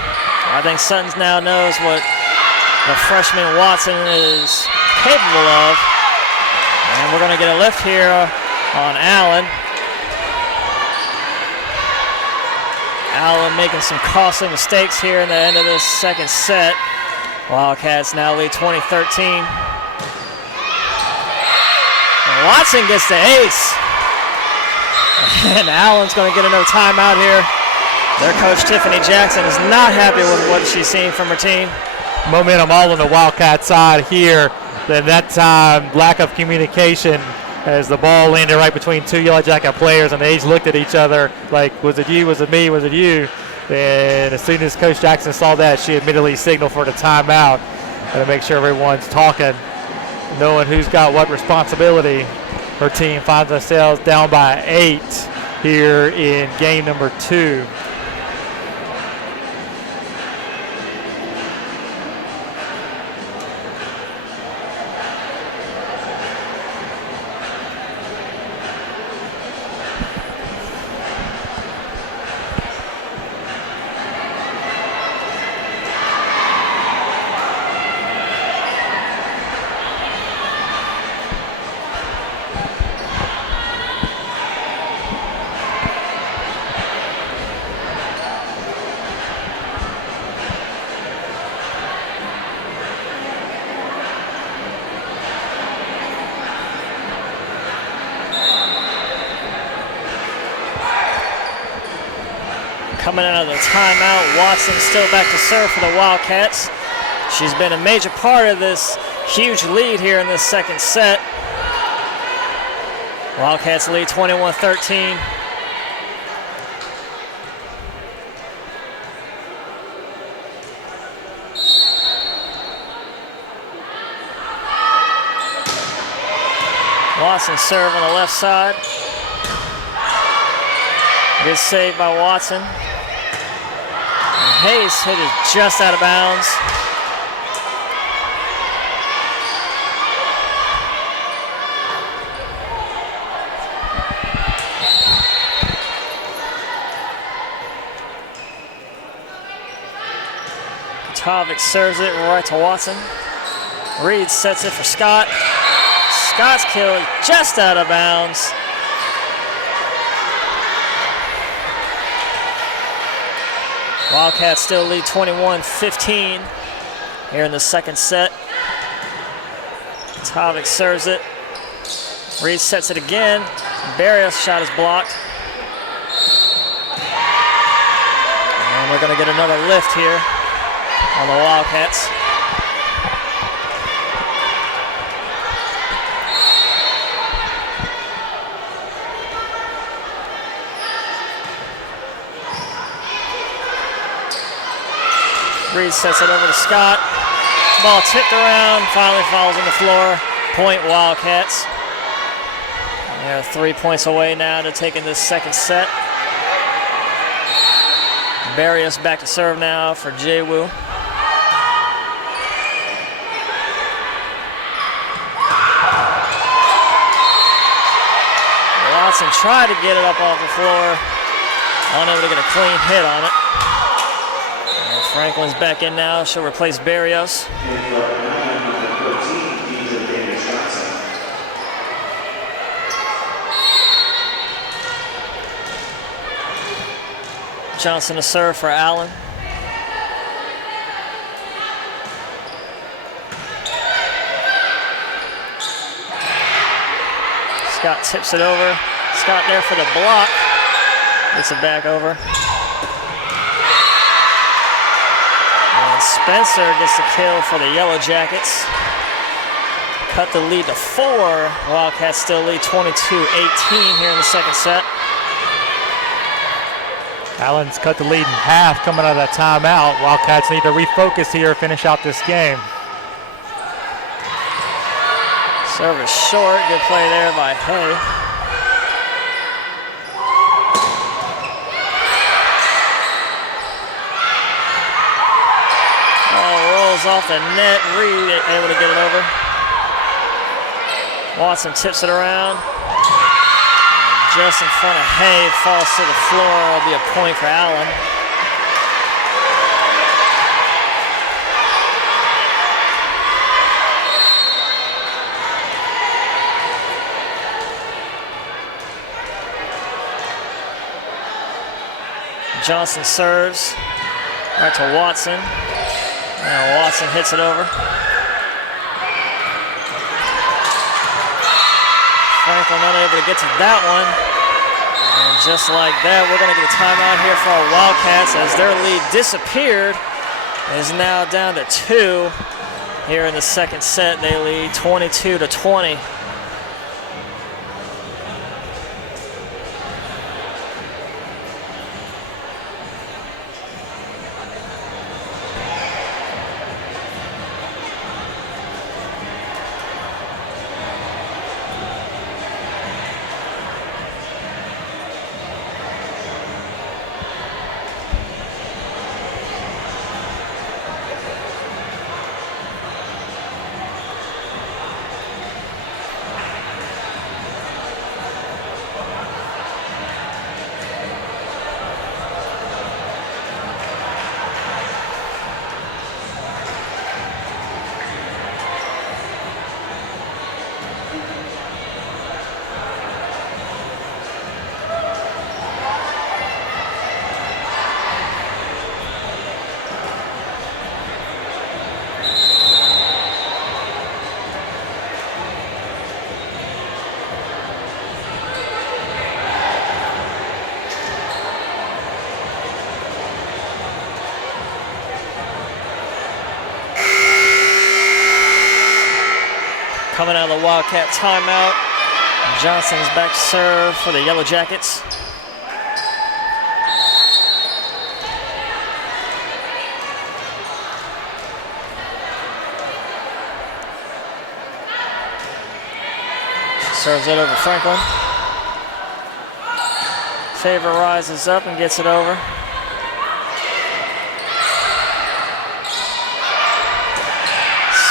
I think Sutton now knows what the freshman Watson is capable of. And we're going to get a lift here on Allen. Allen making some costly mistakes here in the end of this second set. Wildcats now lead 20-13. And Watson gets the ace. And Allen's going to get another timeout here. Their coach, Tiffany Jackson, is not happy with what she's seen from her team. Momentum all on the Wildcat side here. Then that time, lack of communication as the ball landed right between 2 Yellow Jacket players, and they each looked at each other like, was it you, was it me, was it you? And as soon as Coach Jackson saw that, she immediately signaled for the timeout and to make sure everyone's talking, knowing who's got what responsibility. Her team finds themselves down by 8 here in game number 2. Coming out of the timeout, Watson still back to serve for the Wildcats. She's been a major part of this huge lead here in this second set. Wildcats lead 21-13. Watson serve on the left side. Good save by Watson. And Hayes hit it just out of bounds. Kotovic serves it right to Watson. Reed sets it for Scott. Scott's kill just out of bounds. Wildcats still lead 21-15 here in the second set. Kotovic serves it. Reed sets it again. Barrios' shot is blocked. And we're going to get another lift here on the Wildcats. Reed sets it over to Scott. Ball tipped around, finally falls on the floor. Point Wildcats. They're 3 points away now to taking this second set. Barrios back to serve now for JWU. Watson tried to get it up off the floor. Unable to get a clean hit on it. Franklin's back in now. She'll replace Barrios. Johnson to serve for Allen. Scott tips it over. Scott there for the block. Gets it back over. Spencer gets the kill for the Yellow Jackets. cut the lead to 4. Wildcats still lead 22-18 here in the second set. Allen's cut the lead in half coming out of that timeout. Wildcats need to refocus here, finish out this game. Service short, good play there by Hay. Off the net, Reed able to get it over. Watson tips it around. Just in front of Hay, falls to the floor. It'll be a point for Allen. Johnson serves. Back to Watson. Now Watson hits it over. Franklin unable to get to that one. And just like that, we're going to get a timeout here for our Wildcats as their lead disappeared. Is now down to 2 here in the second set. They lead 22-20. Coming out of the Wildcat timeout. Johnson's back to serve for the Yellow Jackets. Serves it over Franklin. Favor rises up and gets it over.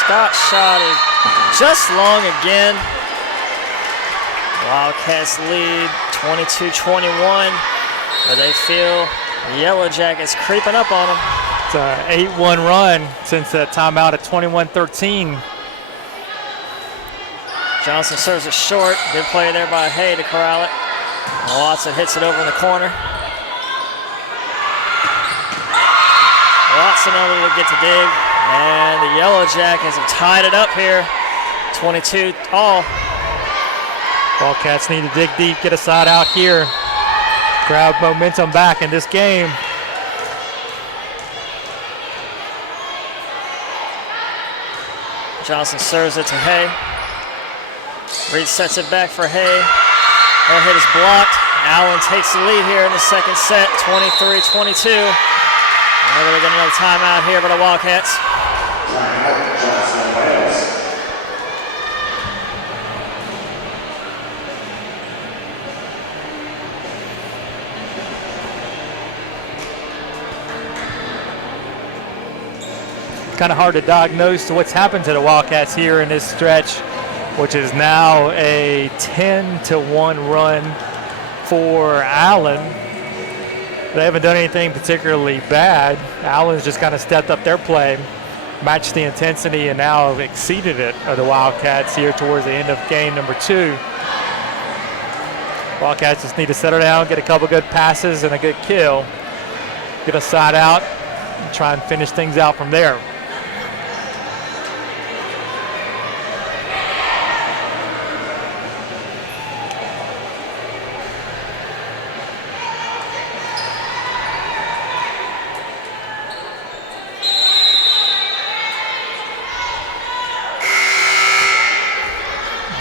Scott's shot is just long again. Wildcats lead 22-21, but they feel the Yellow Jackets creeping up on them. It's an 8-1 run since that timeout at 21-13. Johnson serves it short. Good play there by Hay to corral it. Watson hits it over in the corner. Watson able to get to dig. And the Yellow Jackets have tied it up here. 22 all. Wildcats need to dig deep, get a side out here. Grab momentum back in this game. Johnson serves it to Hay. Reed sets it back for Hay. That hit is blocked. Allen takes the lead here in the second set, 23-22. And we're going to get another timeout here by the Wildcats. Kind of hard to diagnose what's happened to the Wildcats here in this stretch, which is now a 10-1 run for Allen. They haven't done anything particularly bad. Allen's just kind of stepped up their play, matched the intensity, and now have exceeded it of the Wildcats here towards the end of game number 2. Wildcats just need to settle down, get a couple good passes and a good kill, get a side out, and try and finish things out from there.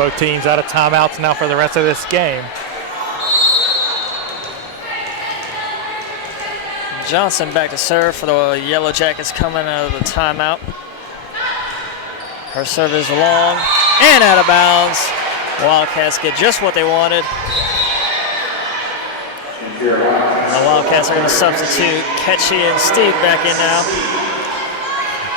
Both teams out of timeouts now for the rest of this game. Johnson back to serve for the Yellow Jackets coming out of the timeout. Her serve is long and out of bounds. Wildcats get just what they wanted. The Wildcats are going to substitute Ketchy and Steve back in now.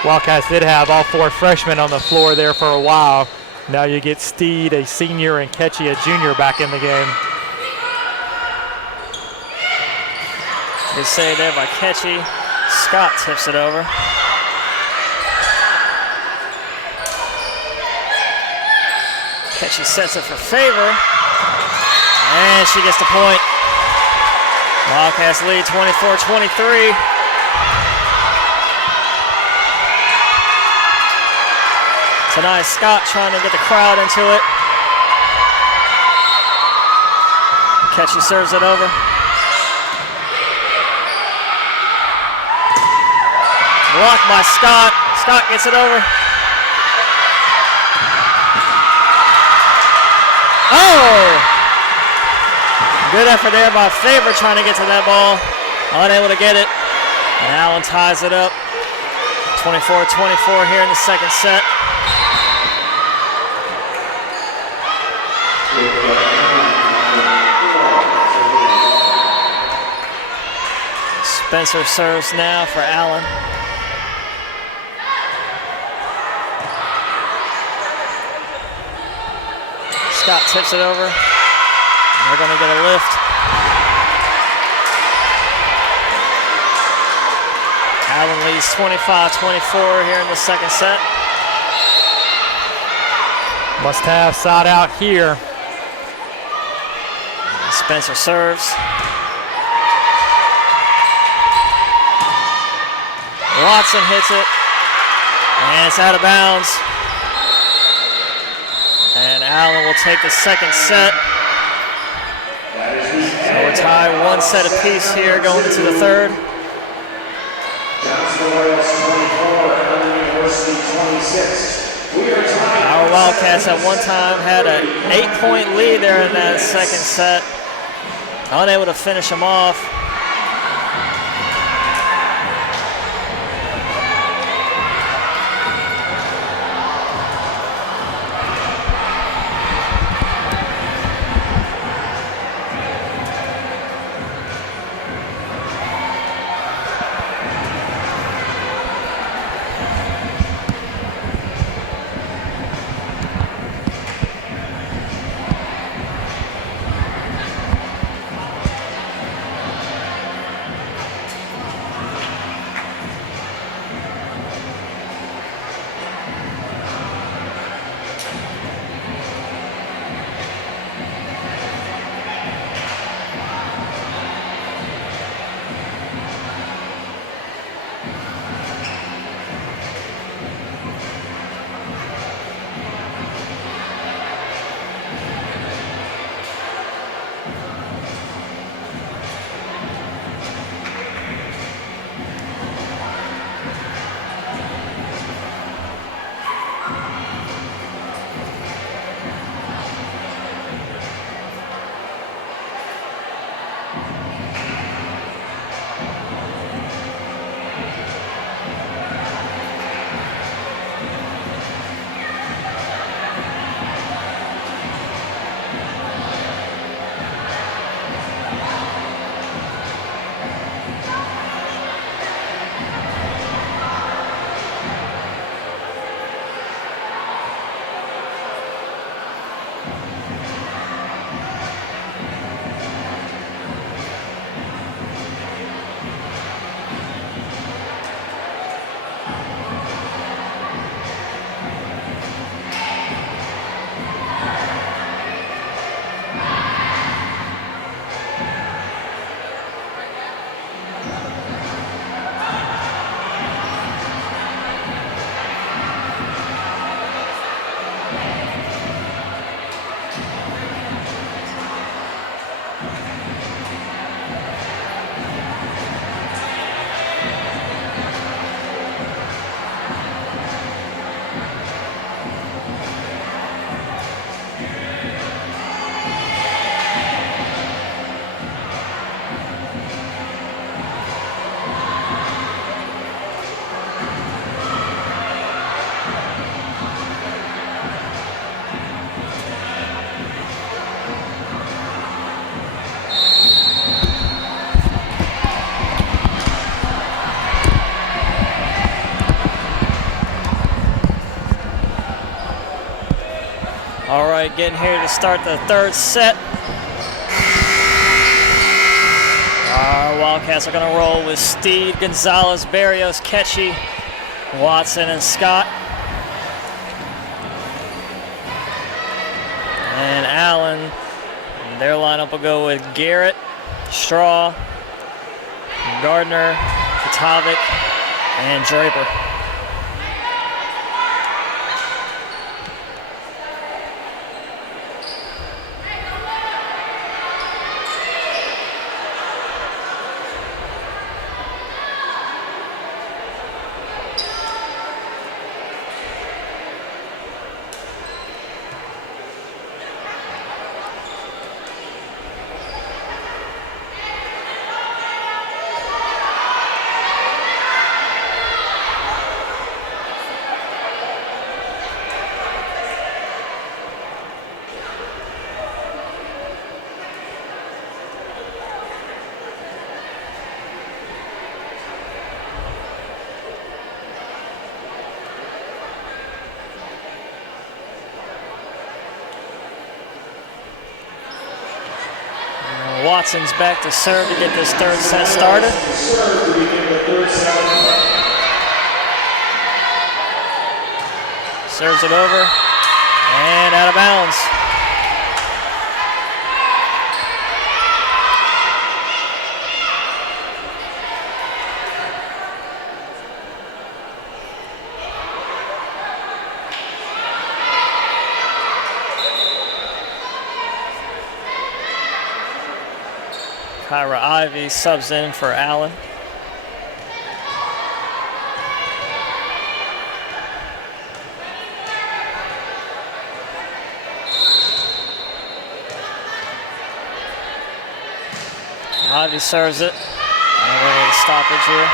Wildcats did have all 4 freshmen on the floor there for a while. Now you get Steed, a senior, and Ketchy, a junior, back in the game. Good save there by Ketchy. Scott tips it over. Ketchy sets it for Favor. And she gets the point. Wildcats lead 24-23. Tonight, Scott trying to get the crowd into it. Ketchy serves it over. Blocked by Scott. Scott gets it over. Oh! Good effort there by Favor trying to get to that ball. Unable to get it. And Allen ties it up. 24-24 here in the second set. Spencer serves now for Allen. Scott tips it over. They're going to get a lift. Allen leads 25-24 here in the second set. Must have side out here. Spencer serves. Watson hits it. And it's out of bounds. And Allen will take the second set. So we're tied 1 set apiece here going into the third. Our Wildcats at one time had an 8-point lead there in that second set. Unable to finish them off. break getting here to start the third set. Our Wildcats are going to roll with Steed, Gonzalez, Barrios, Ketchy, Watson, and Scott. And Allen, their lineup will go with Garrett, Straw, Gardner, Katovic, and Draper. Watson's back to serve to get this third set started. Serves it over and out of bounds. Kyra Ivy subs in for Allen. Ivy serves it. And we're going to stoppage here.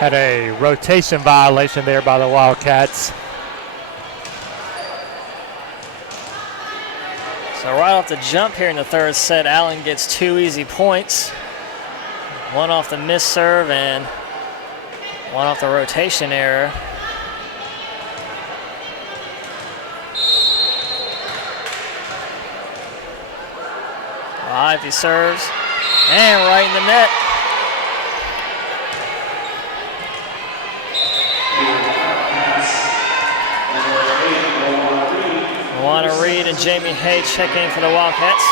Had a rotation violation there by the Wildcats. So right off the jump here in the third set, Allen gets 2 easy points. One off the missed serve and one off the rotation error. Ivy serves and right in the net. Luana Reed and Jamie Hay check in for the Wildcats.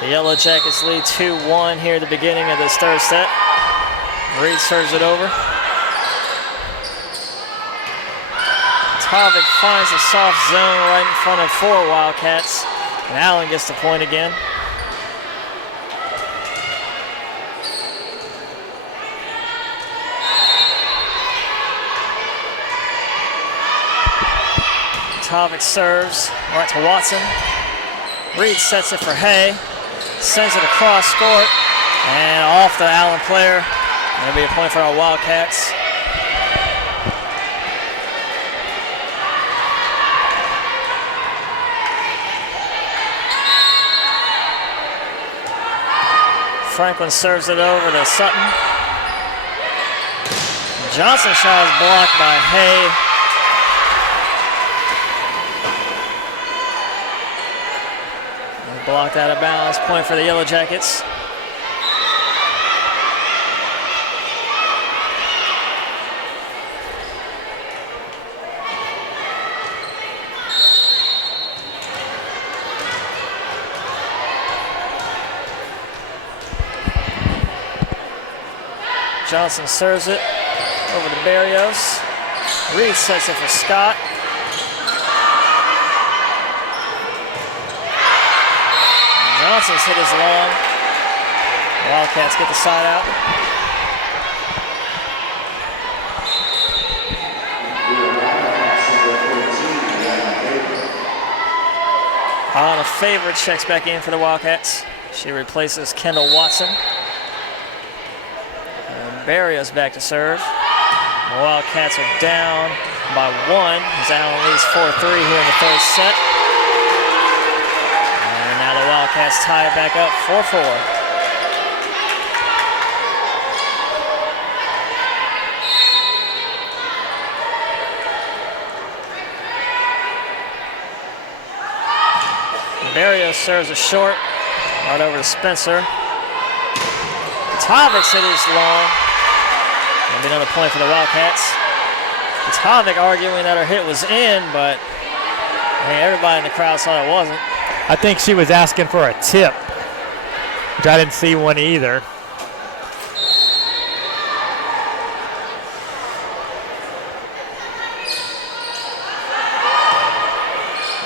The Yellow Jackets lead 2-1 here at the beginning of this third set. Reed serves it over. Katovic finds a soft zone right in front of 4 Wildcats. And Allen gets the point again. Katovic serves right to Watson. Reed sets it for Hay. Sends it across court and off the Allen player. That'll be a point for our Wildcats. Franklin serves it over to Sutton. Johnson shot is blocked by Hay. Blocked out of bounds, point for the Yellow Jackets. Johnson serves it over to Barrios. Reed sets it for Scott. Johnson's hit is long. Wildcats get the side out. Anna Favor checks back in for the Wildcats. She replaces Kendall Watson. And Barrios back to serve. The Wildcats are down by 1 as Allen leads 4-3 here in the third set. Now the Wildcats tie it back up 4-4. Barrios serves it short. Right over to Spencer. Tovic's hit is long. That'll be another point for the Wildcats. Tovic arguing that her hit was in, but hey, everybody in the crowd saw it wasn't. I think she was asking for a tip, which I didn't see one either.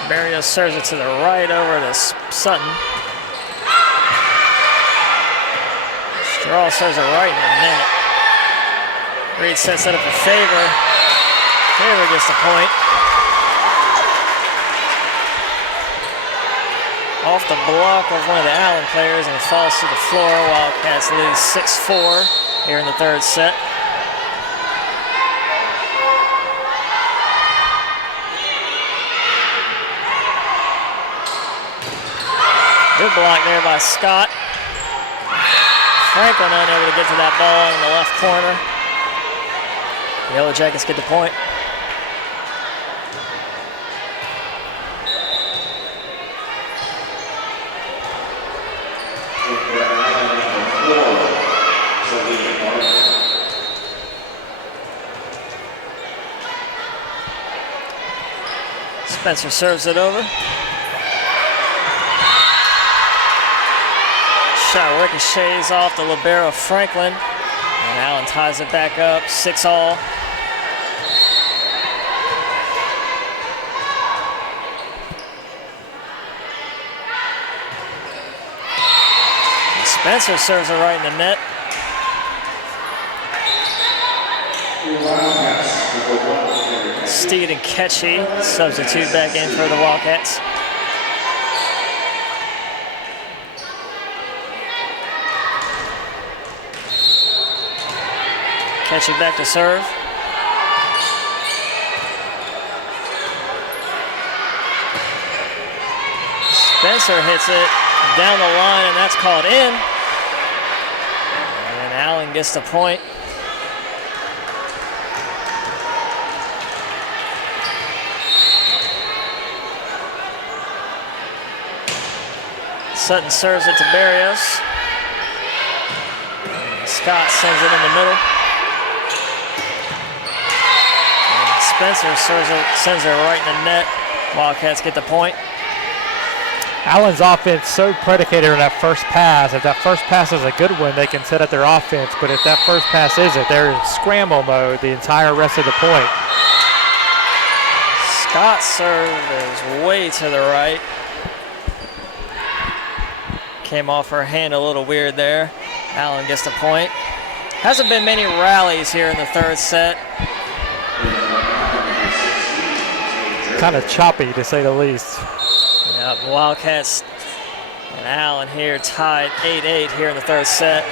Barrios serves it to the right over to Sutton. Straw serves it right in the net. Reed sets it up for Favor. Favor gets the point. Off the block of one of the Allen players and it falls to the floor. Wildcats lead 6-4 here in the third set. Good block there by Scott. Franklin unable to get to that ball in the left corner. Yellow Jackets get the point. Spencer serves it over. Shot ricochets off the libero Franklin. And Allen ties it back up, 6-all. Spencer serves it right in the net. Steed and Ketchy substitute back in for the Wildcats. Ketchy back to serve. Spencer hits it down the line, and that's called in. And Allen gets the point. Sutton serves it to Barrios. Scott sends it in the middle. And Spencer sends it right in the net. Wildcats get the point. Allen's offense so predicated on that first pass. If that first pass is a good one, they can set up their offense. But if that first pass isn't, they're in scramble mode the entire rest of the point. Scott's serve is way to the right. Came off her hand a little weird there. Allen gets the point. Hasn't been many rallies here in the third set. Kind of choppy, to say the least. Yep, Wildcats and Allen here tied 8-8 here in the third set.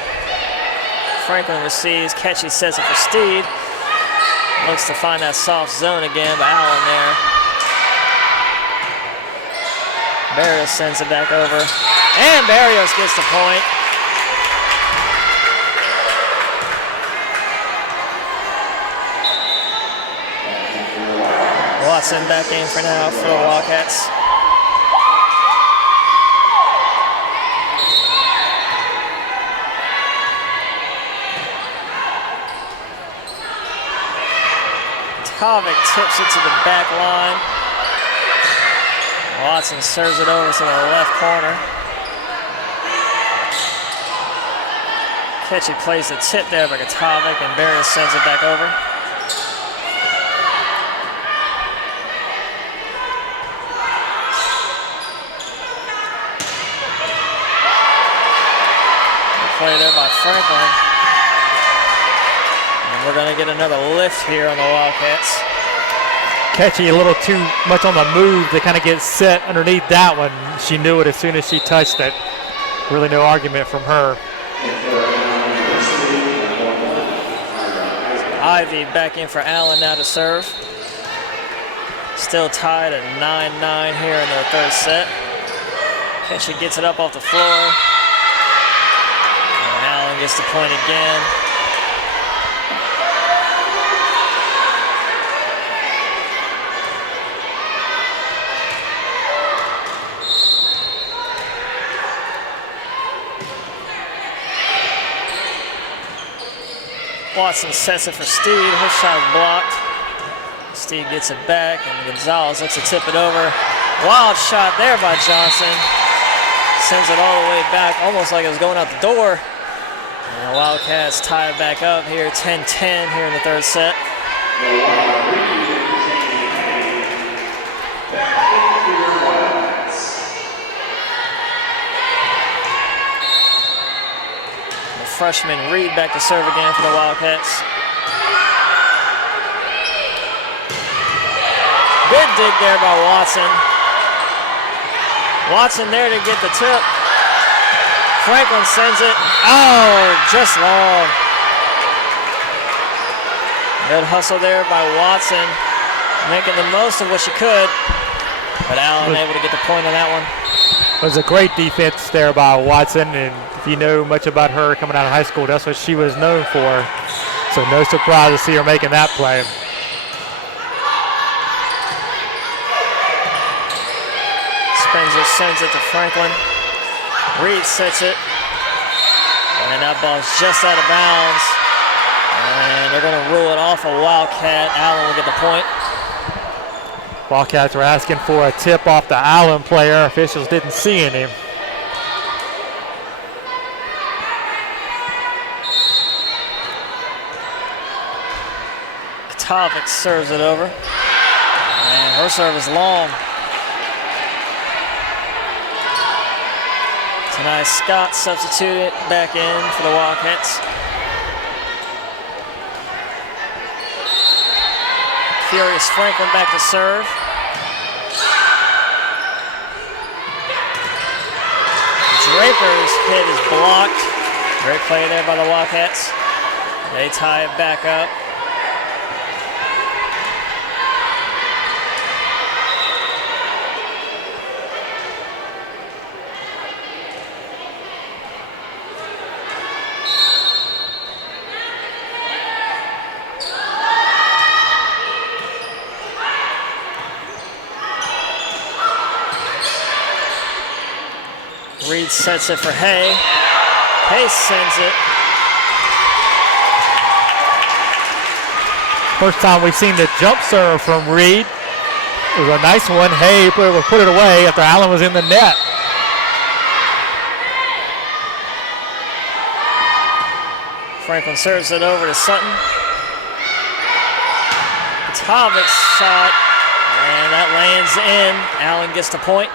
Franklin receives. Ketchy sets it for Steed. Looks to find that soft zone again, but Allen there. Barrios sends it back over. And Barrios gets the point. Watson back in for now for the Wildcats. Tovic tips it to the back line. Watson serves it over to the left corner. Ketchy plays the tip there by Tovic, and Barrios sends it back over. Play there by Franklin. And we're going to get another lift here on the Wildcats. Ketchy a little too much on the move to kind of get set underneath that one. She knew it as soon as she touched it. Really no argument from her. Ivy back in for Allen now to serve. Still tied at 9-9 here in the third set. Ketchy gets it up off the floor. Gets the point again. Watson sets it for Steed. Her shot is blocked. Steed gets it back, and Gonzalez looks to tip it over. Wild shot there by Johnson. Sends it all the way back, almost like it was going out the door. And the Wildcats tie it back up here, 10-10 here in the third set. The freshman Reed back to serve again for the Wildcats. Good dig there by Watson. Watson there to get the tip. Franklin sends it. Oh, just long. Good hustle there by Watson, making the most of what she could. But Allen able to get the point on that one. It was a great defense there by Watson, and if you know much about her coming out of high school, that's what she was known for. So no surprise to see her making that play. Spencer sends it to Franklin. Reed sets it. And that ball's just out of bounds. And they're going to rule it off a Wildcat. Allen will get the point. Wildcats were asking for a tip off the Allen player. Officials didn't see any. Kotovic serves it over. And her serve is long. Tonight Scott substituted back in for the Wildcats. Furious Franklin back to serve. Draper's hit is blocked. Great play there by the Wildcats. They tie it back up. Reed sets it for Hay. Hay sends it. First time we've seen the jump serve from Reed. It was a nice one. Hay put it away after Allen was in the net. Franklin serves it over to Sutton. Kotovic's shot, and that lands in. Allen gets the point.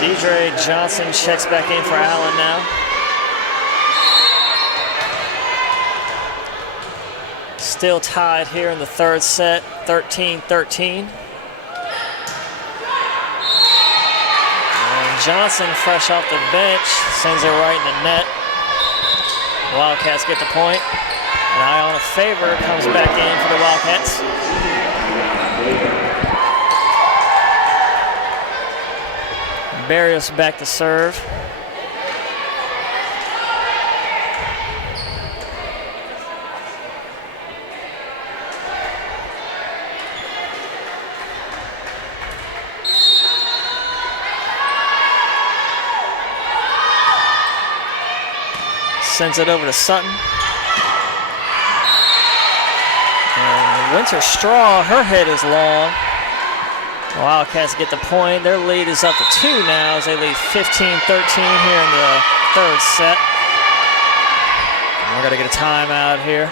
Deidre Johnson checks back in for Allen now. Still tied here in the third set, 13-13. And Johnson, fresh off the bench, sends it right in the net. Wildcats get the point. And Iona Faber comes back in for the Wildcats. Barrios back to serve. Sends it over to Sutton. And Winter Straw, her hit is long. Wildcats get the point. Their lead is up to 2 now as they lead 15-13 here in the third set. And we're going to get a timeout here.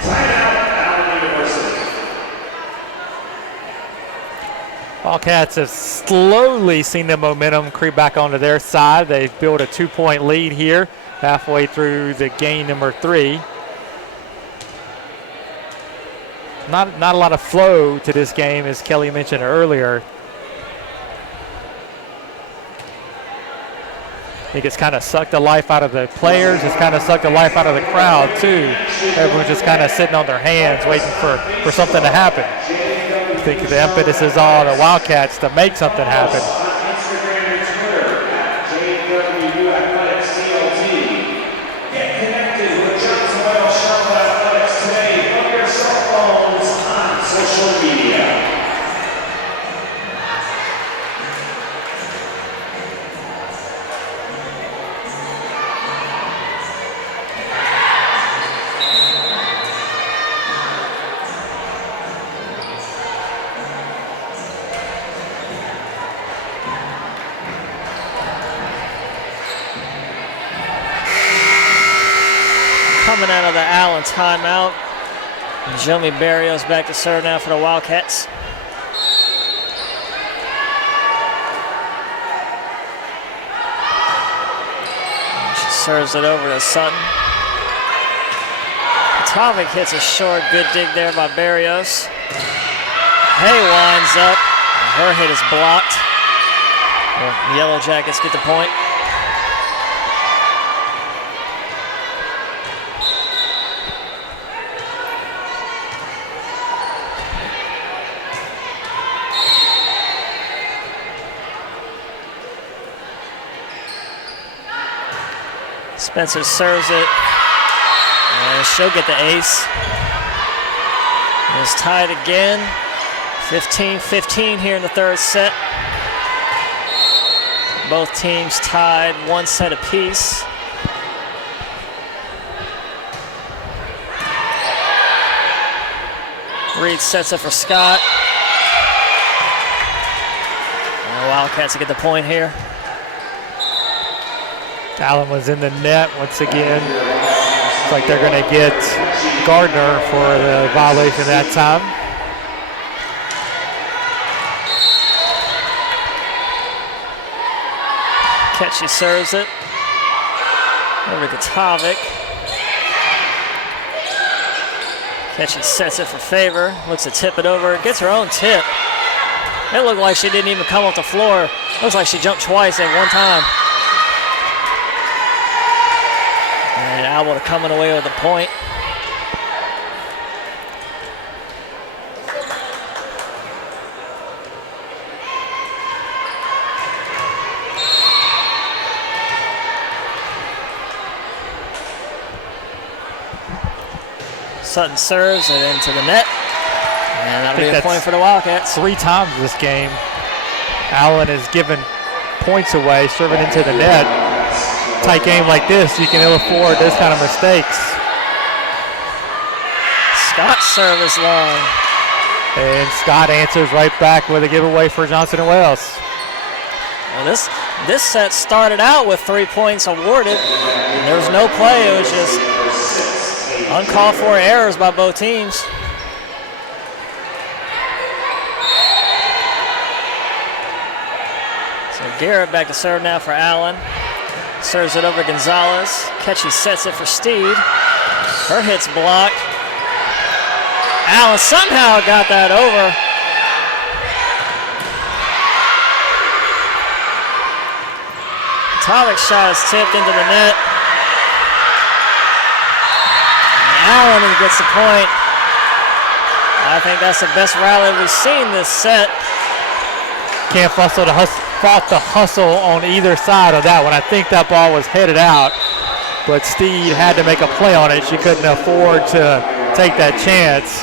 Wildcats have slowly seen the momentum creep back onto their side. They've built a 2-point lead here halfway through the game number 3. Not a lot of flow to this game, as Kelly mentioned earlier. I think it's kind of sucked the life out of the players. It's kind of sucked the life out of the crowd, too. Everyone's just kind of sitting on their hands waiting for something to happen. I think the impetus is on the Wildcats to make something happen. Instagram and Twitter at JWU Athletics TLT. Get connected with Johnson Oil Charlotte Athletics today from your cell phones on social media. Coming out of the Allen timeout. Jomi Barrios back to serve now for the Wildcats. She serves it over to Sutton. Tovic hits a short, good dig there by Barrios. Hay winds up, and her hit is blocked. The Yellow Jackets get the point. Spencer serves it, and she'll get the ace. It's tied again, 15-15 here in the third set. Both teams tied one set apiece. Reed sets it for Scott. And the Wildcats get the point here. Allen was in the net once again. Looks like they're going to get Gardner for the violation that time. Ketchy serves it over to Tovic. Ketchy sets it for Favor. Looks to tip it over. Gets her own tip. It looked like she didn't even come off the floor. Looks like she jumped twice at one time. And Alba coming away with a point. Sutton serves it into the net, and that'll be a point for the Wildcats. 3 times this game, Allen has given points away, serving into the net. Tight game like this, you can ill afford those kind of mistakes. Scott's service long. And Scott answers right back with a giveaway for Johnson and Wales. Well, this set started out with 3 points awarded. There was no play, it was just uncalled for errors by both teams. So Garrett back to serve now for Allen. Serves it over to Gonzalez. Ketchy sets it for Steed. Her hit's blocked. Allen somehow got that over. Tovic's shot is tipped into the net. Allen gets the point. I think that's the best rally we've seen this set. Can't fought the hustle on either side of that one. I think that ball was headed out, but Steed had to make a play on it. She couldn't afford to take that chance.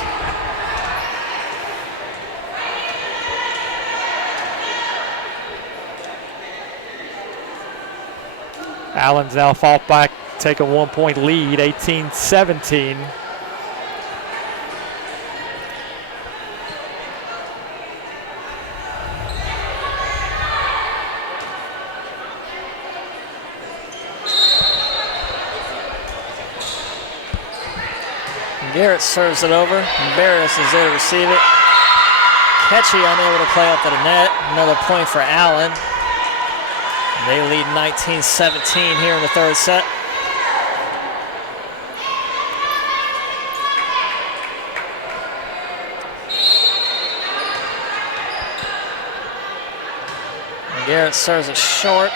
Allen's now fought back, take a 1-point lead, 18-17. Garrett serves it over, and Barrios is there to receive it. Ketchy unable to play up to the net. Another point for Allen. They lead 19-17 here in the third set. And Garrett serves it short.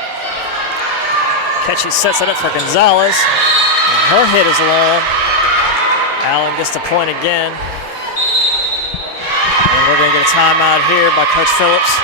Ketchy sets it up for Gonzalez. And her hit is long. Allen gets the point again. And we're going to get a timeout here by Coach Phillips.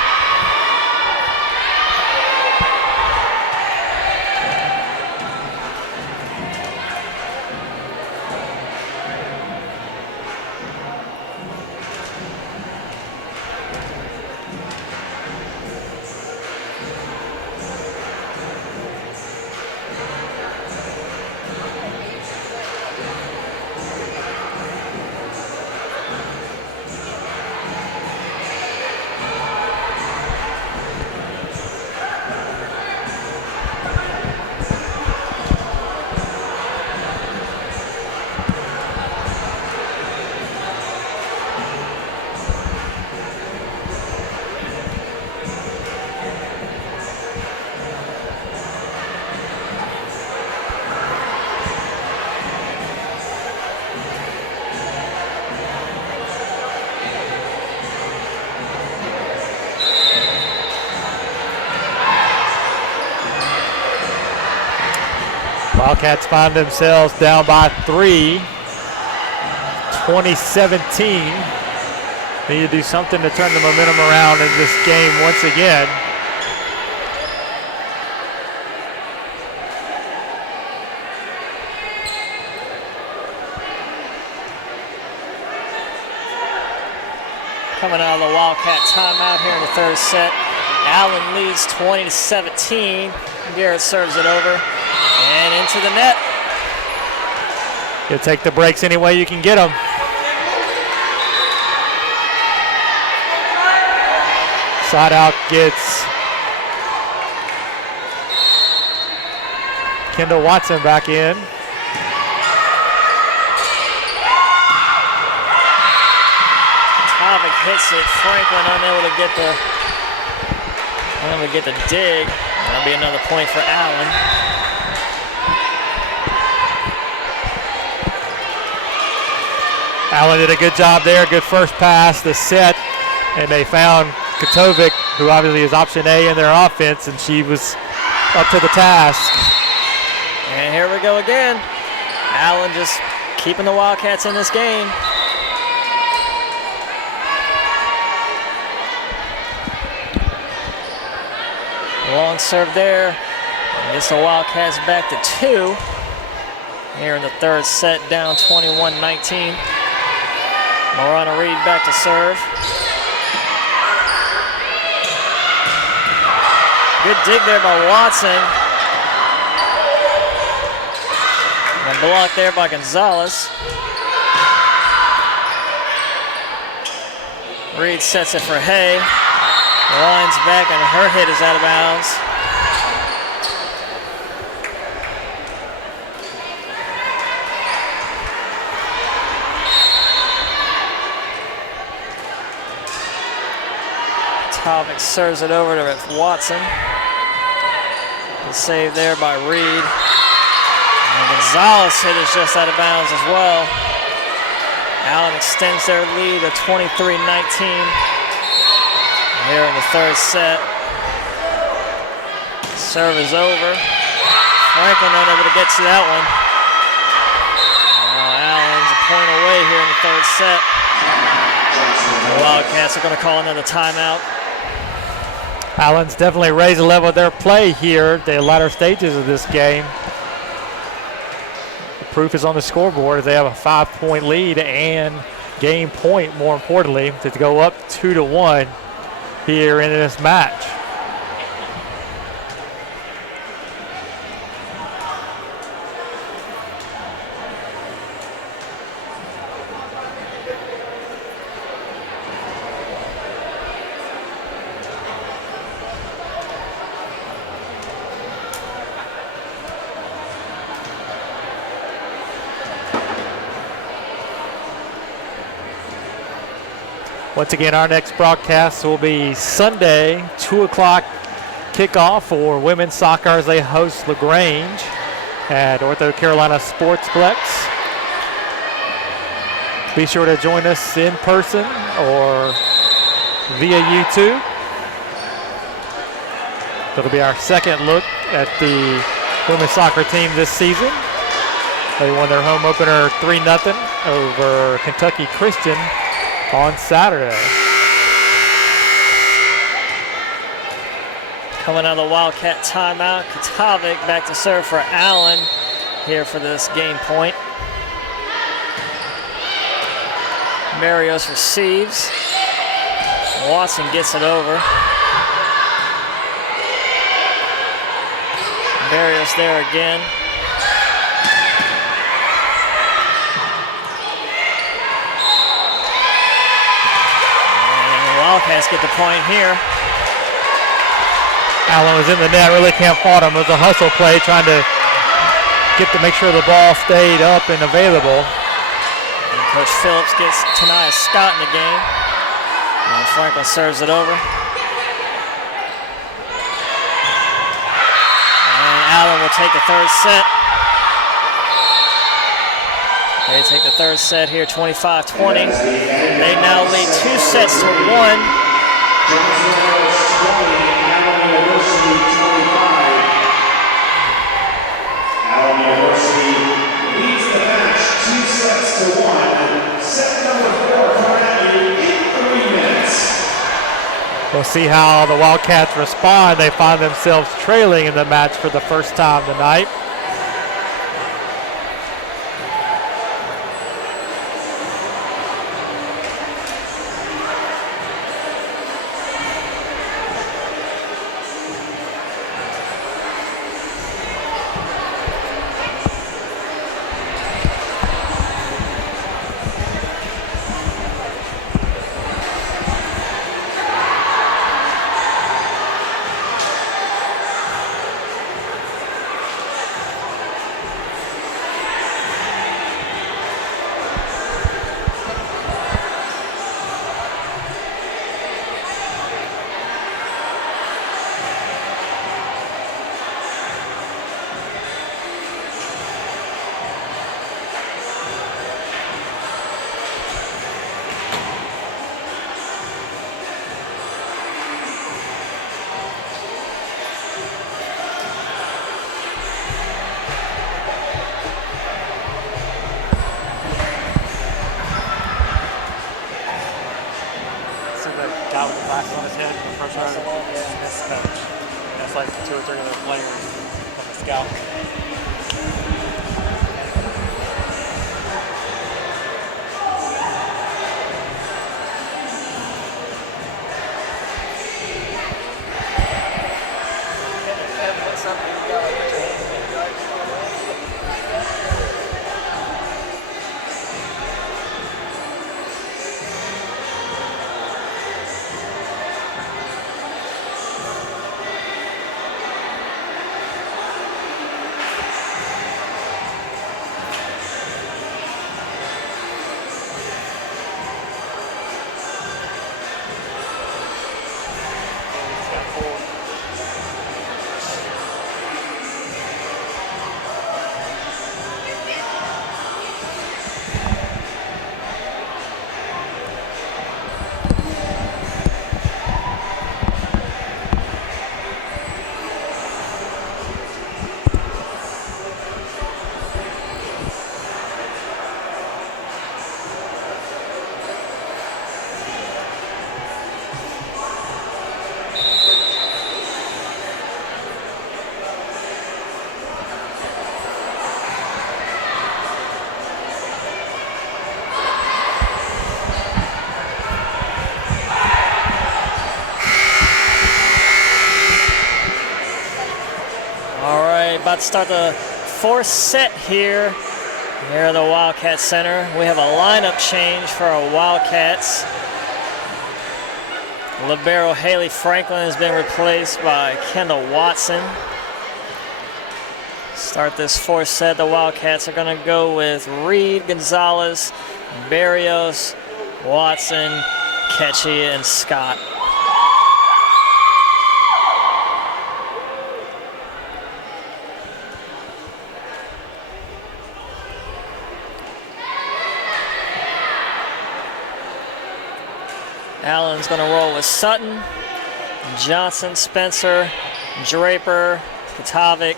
Wildcats find themselves down by 3, 2017. Need to do something to turn the momentum around in this game once again. Coming out of the Wildcat timeout here in the third set. Allen leads 20-17. Garrett serves it over and into the net. You take the breaks any way you can get them. Side out gets Kendall Watson back in. Tovic hits it. Franklin unable to get the dig. That'll be another point for Allen. Allen did a good job there. Good first pass, the set, and they found Kotovic, who obviously is option A in their offense, and she was up to the task. And here we go again. Allen just keeping the Wildcats in this game. Long serve there. Gets the Wildcats back to 2. Here in the third set, down 21-19. Marana Reed back to serve. Good dig there by Watson. And blocked there by Gonzalez. Reed sets it for Hay. Winds back and her hit is out of bounds. Tovic serves it over to Watson. The save there by Reed. And Gonzalez hit is just out of bounds as well. Allen extends their lead to 23-19. Here in the third set. Serve is over. Franklin unable to get to that one. Now Allen's a point away here in the third set. The Wildcats are going to call another timeout. Allen's definitely raised the level of their play here at the latter stages of this game. The proof is on the scoreboard as they have a 5-point lead and game point, more importantly, to go up 2-1 here in this match. Once again, our next broadcast will be Sunday, 2 o'clock kickoff for women's soccer as they host LaGrange at Ortho Carolina Sportsplex. Be sure to join us in person or via YouTube. That'll be our second look at the women's soccer team this season. They won their home opener 3-0 over Kentucky Christian on Saturday. Coming out of the Wildcat timeout, Kotovic back to serve for Allen here for this game point. Marios receives. Watson gets it over. Marios there again. Wildcats get the point here. Allen was in the net, really can't fault him. It was a hustle play trying to make sure the ball stayed up and available. And Coach Phillips gets Tanaya Scott in the game. And Franklin serves it over. And Allen will take the third set. They take the third set here, 25-20. They now lead 2-1. We'll see how the Wildcats respond. They find themselves trailing in the match for the first time tonight. Guy with the glasses on his head in the first round. That's like 2 or 3 other players from the scout. About to start the 4th set here at the Wildcat Center. We have a lineup change for our Wildcats. Libero Haley Franklin has been replaced by Kendall Watson. Start this 4th set. The Wildcats are going to go with Reed, Gonzalez, Barrios, Watson, Ketchie, and Scott. Allen's going to roll with Sutton, Johnson, Spencer, Draper, Katovic,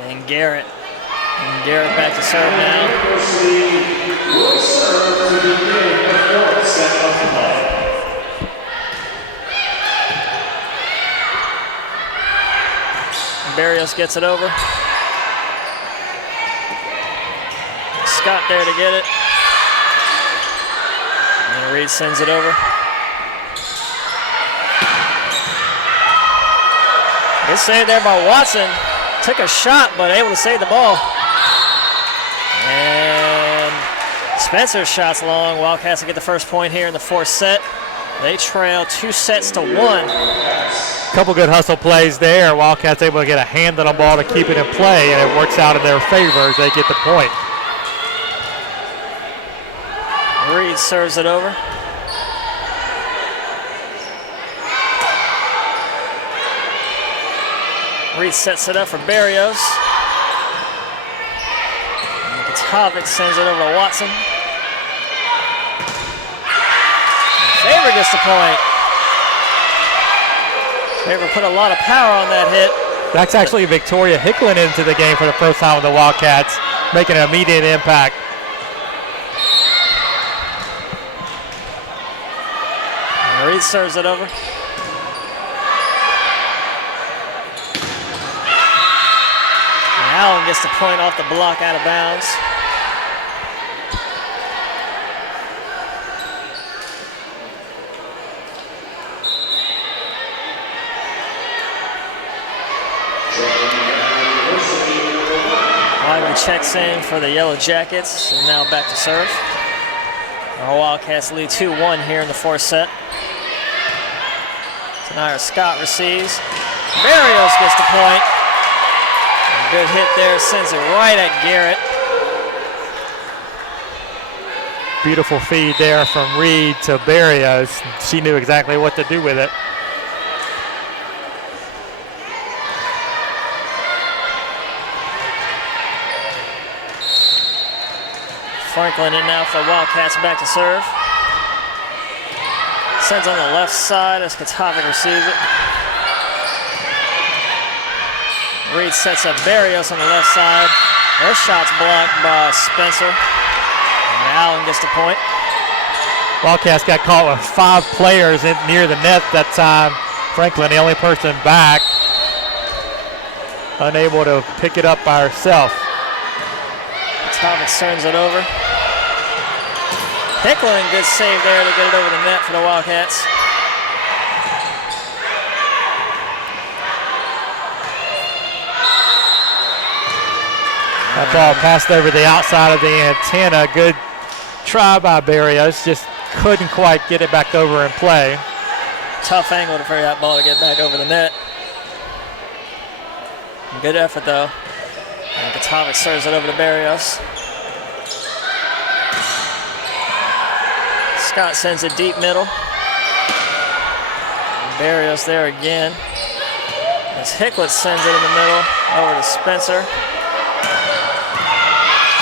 and Garrett. And Garrett back to serve now. Barrios gets it over. Scott there to get it. And Reed sends it over. Good save there by Watson. Took a shot, but able to save the ball. And Spencer's shot's long. Wildcats will get the first point here in the 4th set. They trail 2 sets to 1. Couple good hustle plays there. Wildcats able to get a hand on the ball to keep it in play, and it works out in their favor as they get the point. Reed serves it over. Reed sets it up for Barrios. And Katovic sends it over to Watson. And Faber gets the point. Faber put a lot of power on that hit. That's actually Victoria Hicklin into the game for the first time with the Wildcats, making an immediate impact. And Reed serves it over. Allen gets the point off the block out of bounds. Wyman checks in for the Yellow Jackets, and now back to serve. Our Wildcats lead 2-1 here in the fourth set. Tonight Scott receives. Barrios gets the point. Good hit there, sends it right at Garrett. Beautiful feed there from Reed to Barrios. She knew exactly what to do with it. Franklin in now for the Wildcats, back to serve. Sends on the left side as Katovic receives it. Reed sets up Barrios on the left side. Their shot's blocked by Spencer. And Allen gets the point. Wildcats got caught with 5 players near the net that time. Franklin, the only person back, unable to pick it up by herself. Katovic turns it over. Hicklin, good save there to get it over the net for the Wildcats. That ball passed over the outside of the antenna. Good try by Barrios, just couldn't quite get it back over in play. Tough angle for that ball to get back over the net. Good effort though. And Katovic serves it over to Barrios. Scott sends it deep middle. Barrios there again. As Hicklin sends it in the middle over to Spencer.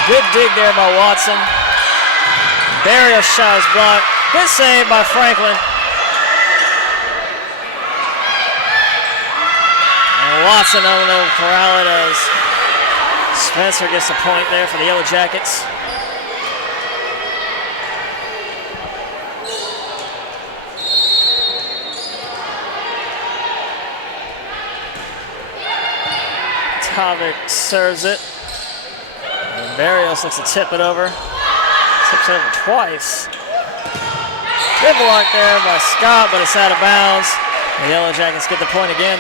Good dig there by Watson. Barrios shot is blocked. Good save by Franklin. And Watson able to corral it as Spencer gets the point there for the Yellow Jackets. Katovic serves it. And Barrios looks to tip it over. Tips it over twice. Good block there by Scott, but it's out of bounds. The Yellow Jackets get the point again.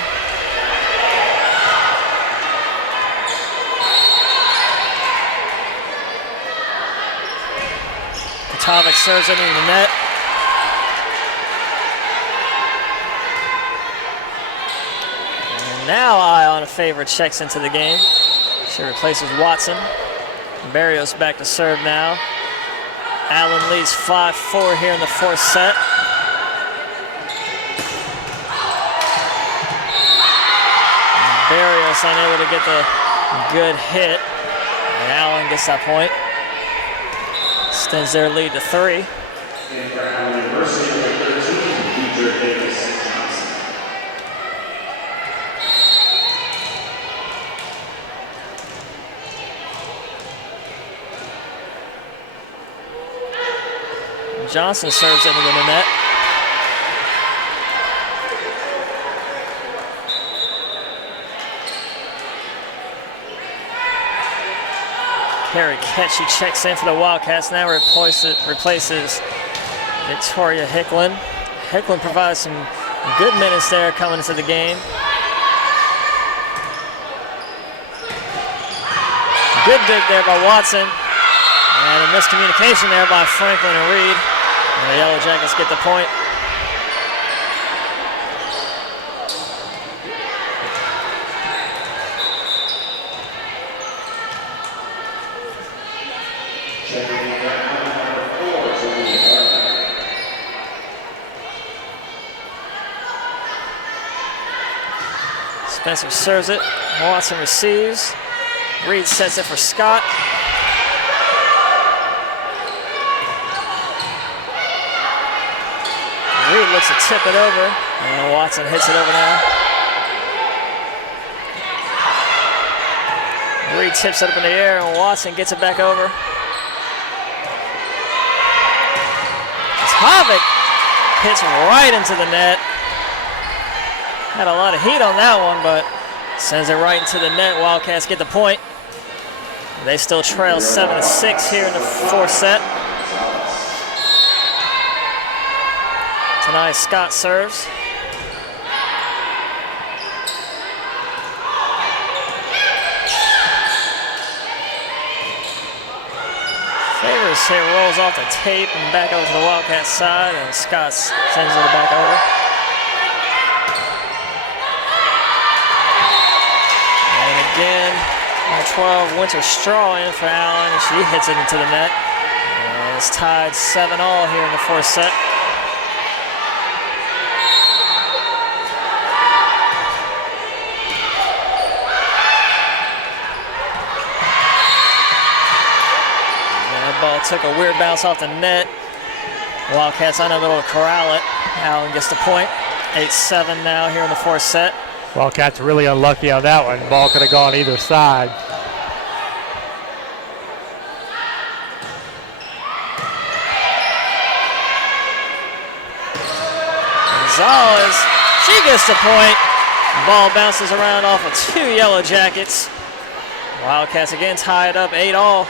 Katovic serves it into the net. And now Ion Favor checks into the game. She replaces Watson. Barrios back to serve now. Allen leads 5-4 here in the fourth set. Barrios unable to get the good hit. And Allen gets that point. Extends their lead to 3. And for Allen University, number 13, Peter Davis. Johnson serves into the net. Carrie Ketchy checks in for the Wildcats. Now replaces Victoria Hicklin. Hicklin provides some good minutes there coming into the game. Good dig there by Watson. And a miscommunication there by Franklin and Reed. And the Yellow Jackets get the point. Spencer serves it. Watson receives. Reed sets it for Scott. Reed looks to tip it over, and Watson hits it over now. Reed tips it up in the air, and Watson gets it back over. Katovic hits right into the net. Had a lot of heat on that one, but Sends it right into the net. Wildcats get the point. They still trail 7-6 here in the fourth set. Tonight, Scott serves. Favors here rolls off the tape and back over to the Wildcat side, and Scott sends it back over. And again, number 12, Winter Straw in for Allen, and she hits it into the net. And it's tied 7-all here in the fourth set. Ball took a weird bounce off the net. Wildcats unable to corral it. Allen gets the point. 8-7 now here in the fourth set. Wildcats really unlucky on that one. Ball could have gone either side. Gonzalez, she gets the point. Ball bounces around off of 2 Yellow Jackets. Wildcats again tie it up 8-all.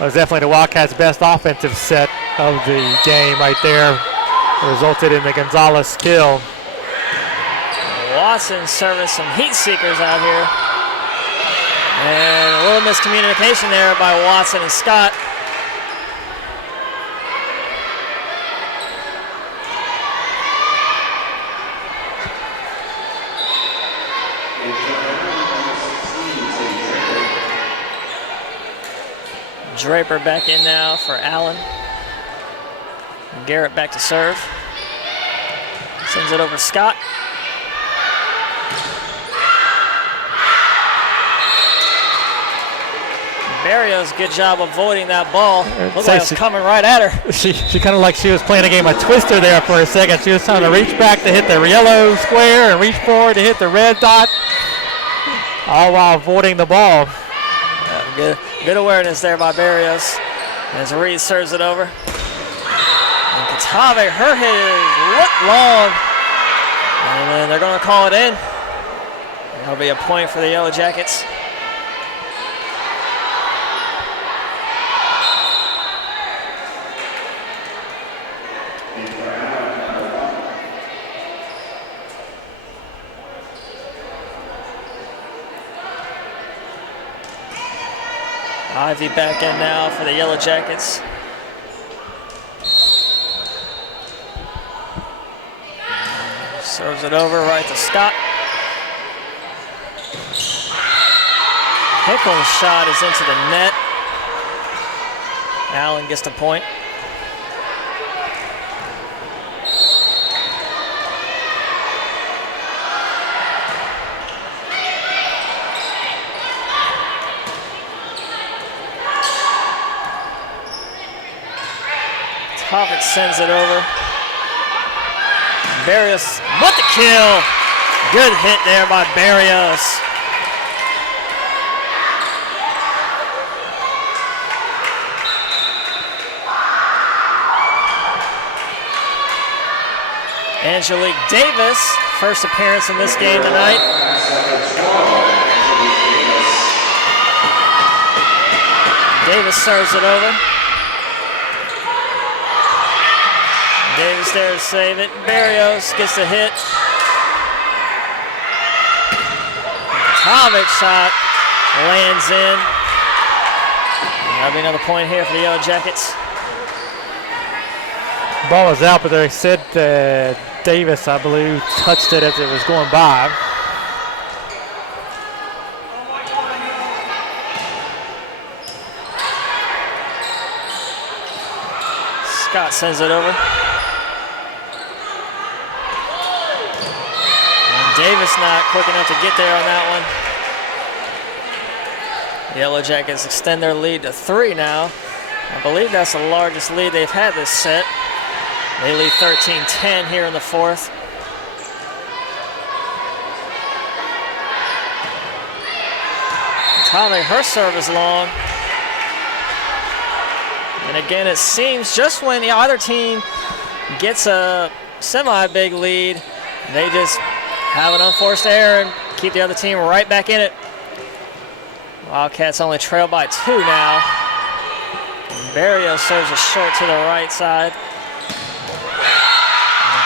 It was definitely the Wildcats' best offensive set of the game right there. It resulted in the Gonzalez kill. Watson serving some heat seekers out here. And a little miscommunication there by Watson and Scott. Draper back in now for Allen. Garrett back to serve. Sends it over to Scott. Barrios, good job avoiding that ball. Looked like it was coming right at her. She kind of like she was playing a game of Twister there for a second. She was trying to reach back to hit the yellow square and reach forward to hit the red dot, all while avoiding the ball. Good awareness there by Barrios as Reed serves it over. And Katave, her hit is long. And then they're going to call it in. That'll be a point for the Yellow Jackets. Ivy back in now for the Yellow Jackets. Serves it over right to Scott. Hickham's shot is into the net. Allen gets the point. Topic sends it over. Barrios with the kill. Good hit there by Barrios. Angelique Davis, first appearance in this game tonight. Davis serves it over. Davis there to save it. Barrios gets the hit. Atomic shot lands in. That'll be another point here for the Yellow Jackets. Ball was out, but they said Davis, I believe, touched it as it was going by. Scott sends it over. Davis not quick enough to get there on that one. The Yellow Jackets extend their lead to 3 now. I believe that's the largest lead they've had this set. They lead 13-10 here in the fourth. Tommy, her serve is long. And again, it seems just when the other team gets a semi-big lead, they just have an unforced error and keep the other team right back in it. Wildcats only trail by 2 now. Barrios serves it short to the right side.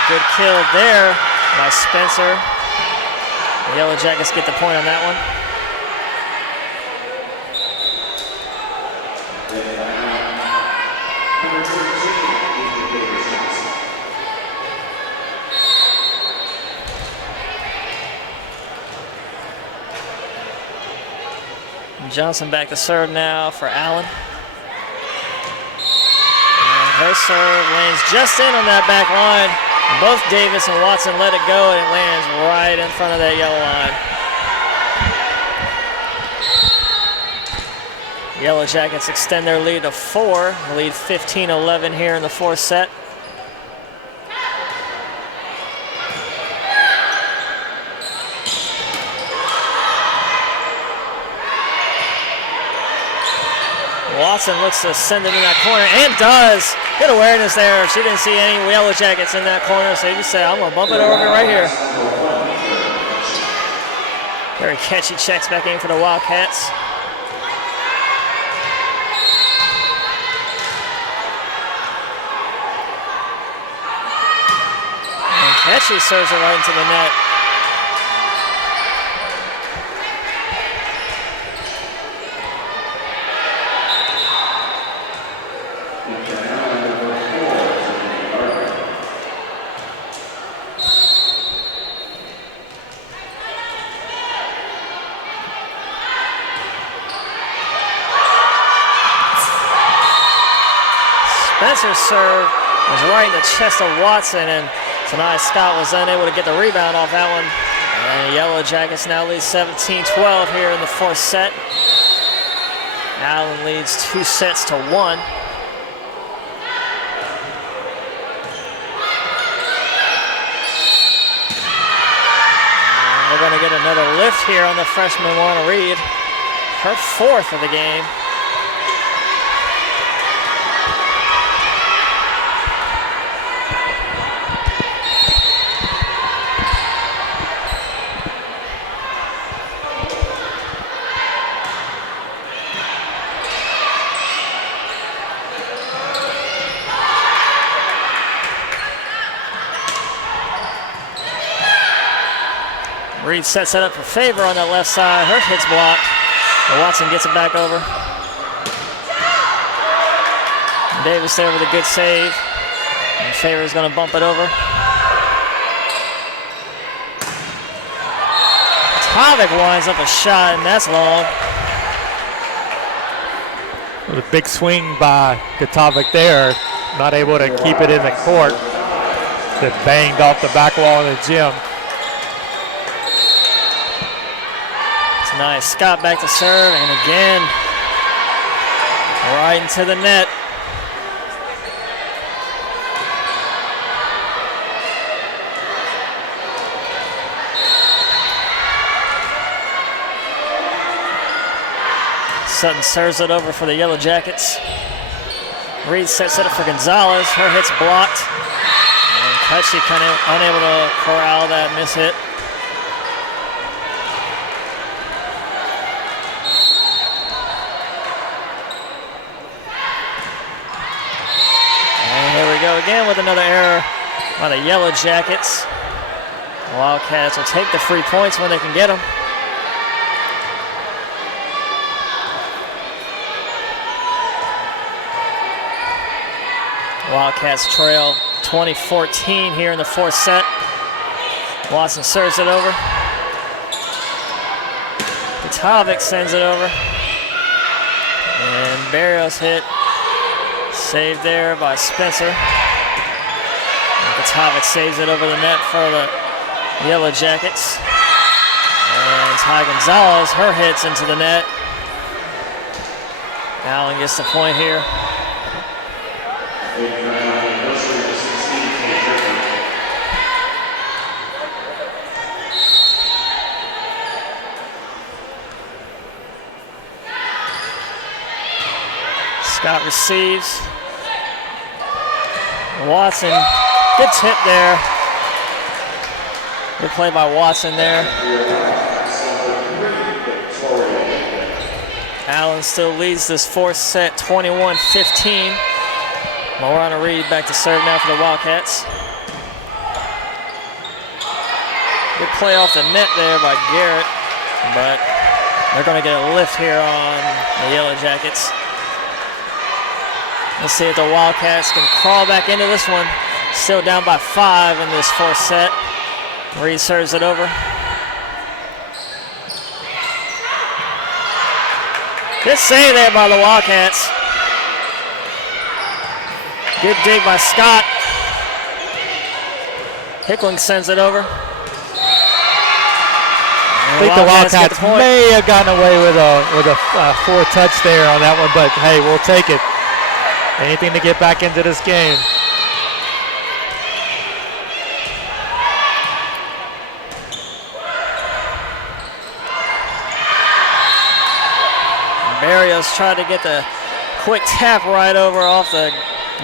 Good kill there by Spencer. The Yellow Jackets get the point on that one. Johnson back to serve now for Allen. And her serve lands just in on that back line. Both Davis and Watson let it go, and it lands right in front of that yellow line. Yellow Jackets extend their lead to 4. Lead 15-11 here in the 4th set. Watson looks to send it in that corner, and does. Good awareness there. She didn't see any Yellow Jackets in that corner, so he just said, I'm going to bump it over right here. Very catchy checks back in for the Wildcats. And catchy serves it right into the net. Spencer's serve was right in the chest of Watson, and tonight Scott was unable to get the rebound off that one. And Yellow Jackets now lead 17-12 here in the 4th set. Allen leads 2 sets to 1. And we're going to get another lift here on the freshman Lorna Reed, her 4th of the game. Reed sets it up for Favor on that left side. Her hit's blocked. But Watson gets it back over. Davis there with a good save. And Favor's going to bump it over. Tavik winds up a shot, and that's long. With a big swing by Gatovic there. Not able to keep it in the court. It banged off the back wall of the gym. Nice. Scott back to serve, and again, right into the net. Sutton serves it over for the Yellow Jackets. Reed sets it up for Gonzalez. Her hit's blocked. And Kutchie kind of unable to corral that miss hit. Again with another error by the Yellow Jackets. The Wildcats will take the free points when they can get them. Wildcats trail 20-14 here in the 4th set. Watson serves it over. Gatovic sends it over. And Barrios hit. Saved there by Spencer. Gatovic saves it over the net for the Yellow Jackets. And Ty Gonzalez, her hits into the net. Allen gets the point here. Scott receives. Watson, good tip there. Good play by Watson there. Allen still leads this fourth set 21-15. Morana Reed back to serve now for the Wildcats. Good play off the net there by Garrett, but they're going to get a lift here on the Yellow Jackets. Let's see if the Wildcats can crawl back into this one. Still down by 5 in this fourth set. Reed serves it over. Good save there by the Wildcats. Good dig by Scott. Hickling sends it over. I think the Wildcats may have gotten away with a four-touch there on that one, but hey, we'll take it. Anything to get back into this game. Barrios tried to get the quick tap right over off the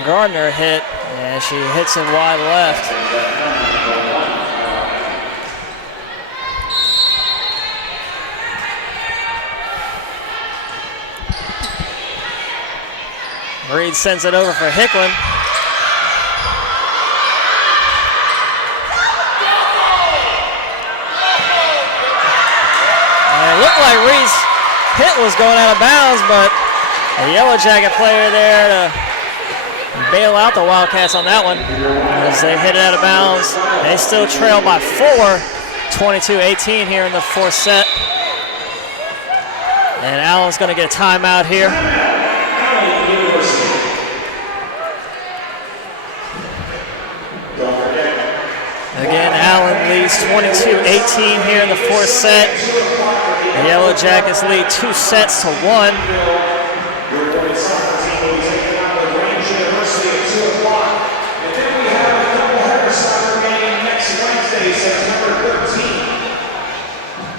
Gardner hit, and she hits it wide left. Reed sends it over for Hickling. And it looked like Reed's hit was going out of bounds, but a Yellow Jacket player there to bail out the Wildcats on that one as they hit it out of bounds. They still trail by 4, 22-18 here in the fourth set. And Allen's going to get a timeout here. Again, Allen leads 22-18 here in the fourth set. The Yellow Jackets lead 2 sets to 1.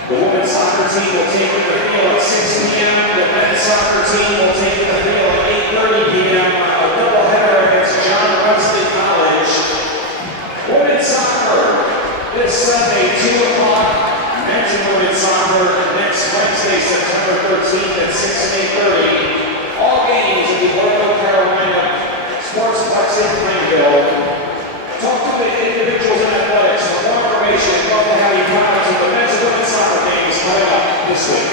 The women's soccer team will take the field at 6 p.m. The men's soccer team will take the field at 8:30 p.m. A doubleheader against John Wesley College. Women's soccer this Sunday, 2 o'clock. Men's and women's soccer next Wednesday, September 13th at 6 and 8:30. All games at the North Carolina Sportsplex in Plainville. Talk to the individuals in athletics for more information. Love to have you come out to the men's and women's soccer games coming up this week.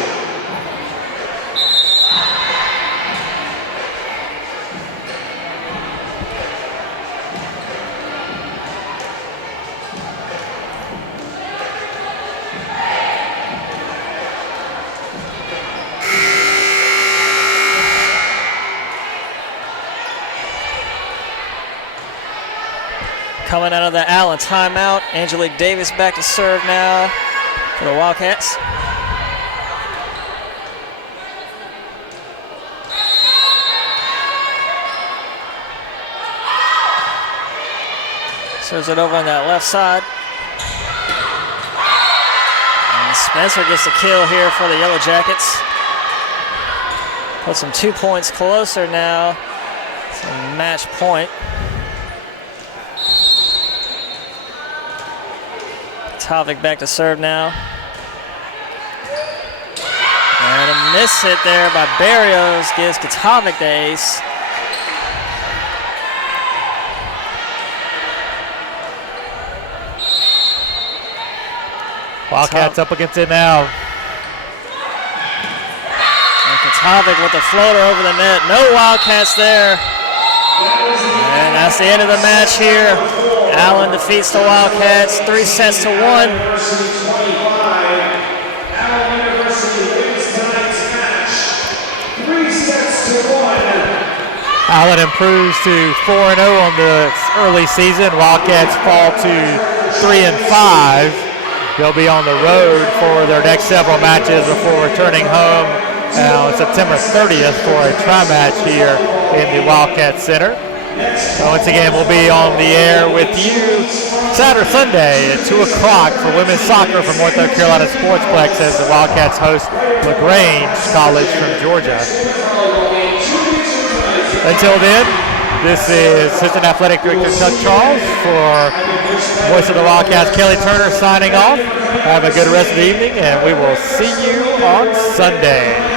Coming out of the Allen timeout, Angelique Davis back to serve now for the Wildcats. Serves it over on that left side. And Spencer gets the kill here for the Yellow Jackets. Puts them 2 points closer now. It's a match point. Kotovic back to serve now. And a miss hit there by Barrios gives Kotovic the ace. Wildcats up against it now. And Kotovic with the floater over the net. No Wildcats there. And that's the end of the match here. Allen defeats the Wildcats 3 sets to 1. Allen University wins tonight's match 3 sets to 1. Allen improves to 4-0 on the early season. Wildcats fall to 3-5. They'll be on the road for their next several matches before returning home on September 30th for a tri-match here in the Wildcat Center. Once again, we'll be on the air with you Saturday, Sunday at 2 o'clock for women's soccer from North Carolina Sportsplex as the Wildcats host LaGrange College from Georgia. Until then, This is Assistant Athletic Director Chuck Charles for Voice of the Wildcats, Kelly Turner signing off. Have a good rest of the evening, and we will see you on Sunday.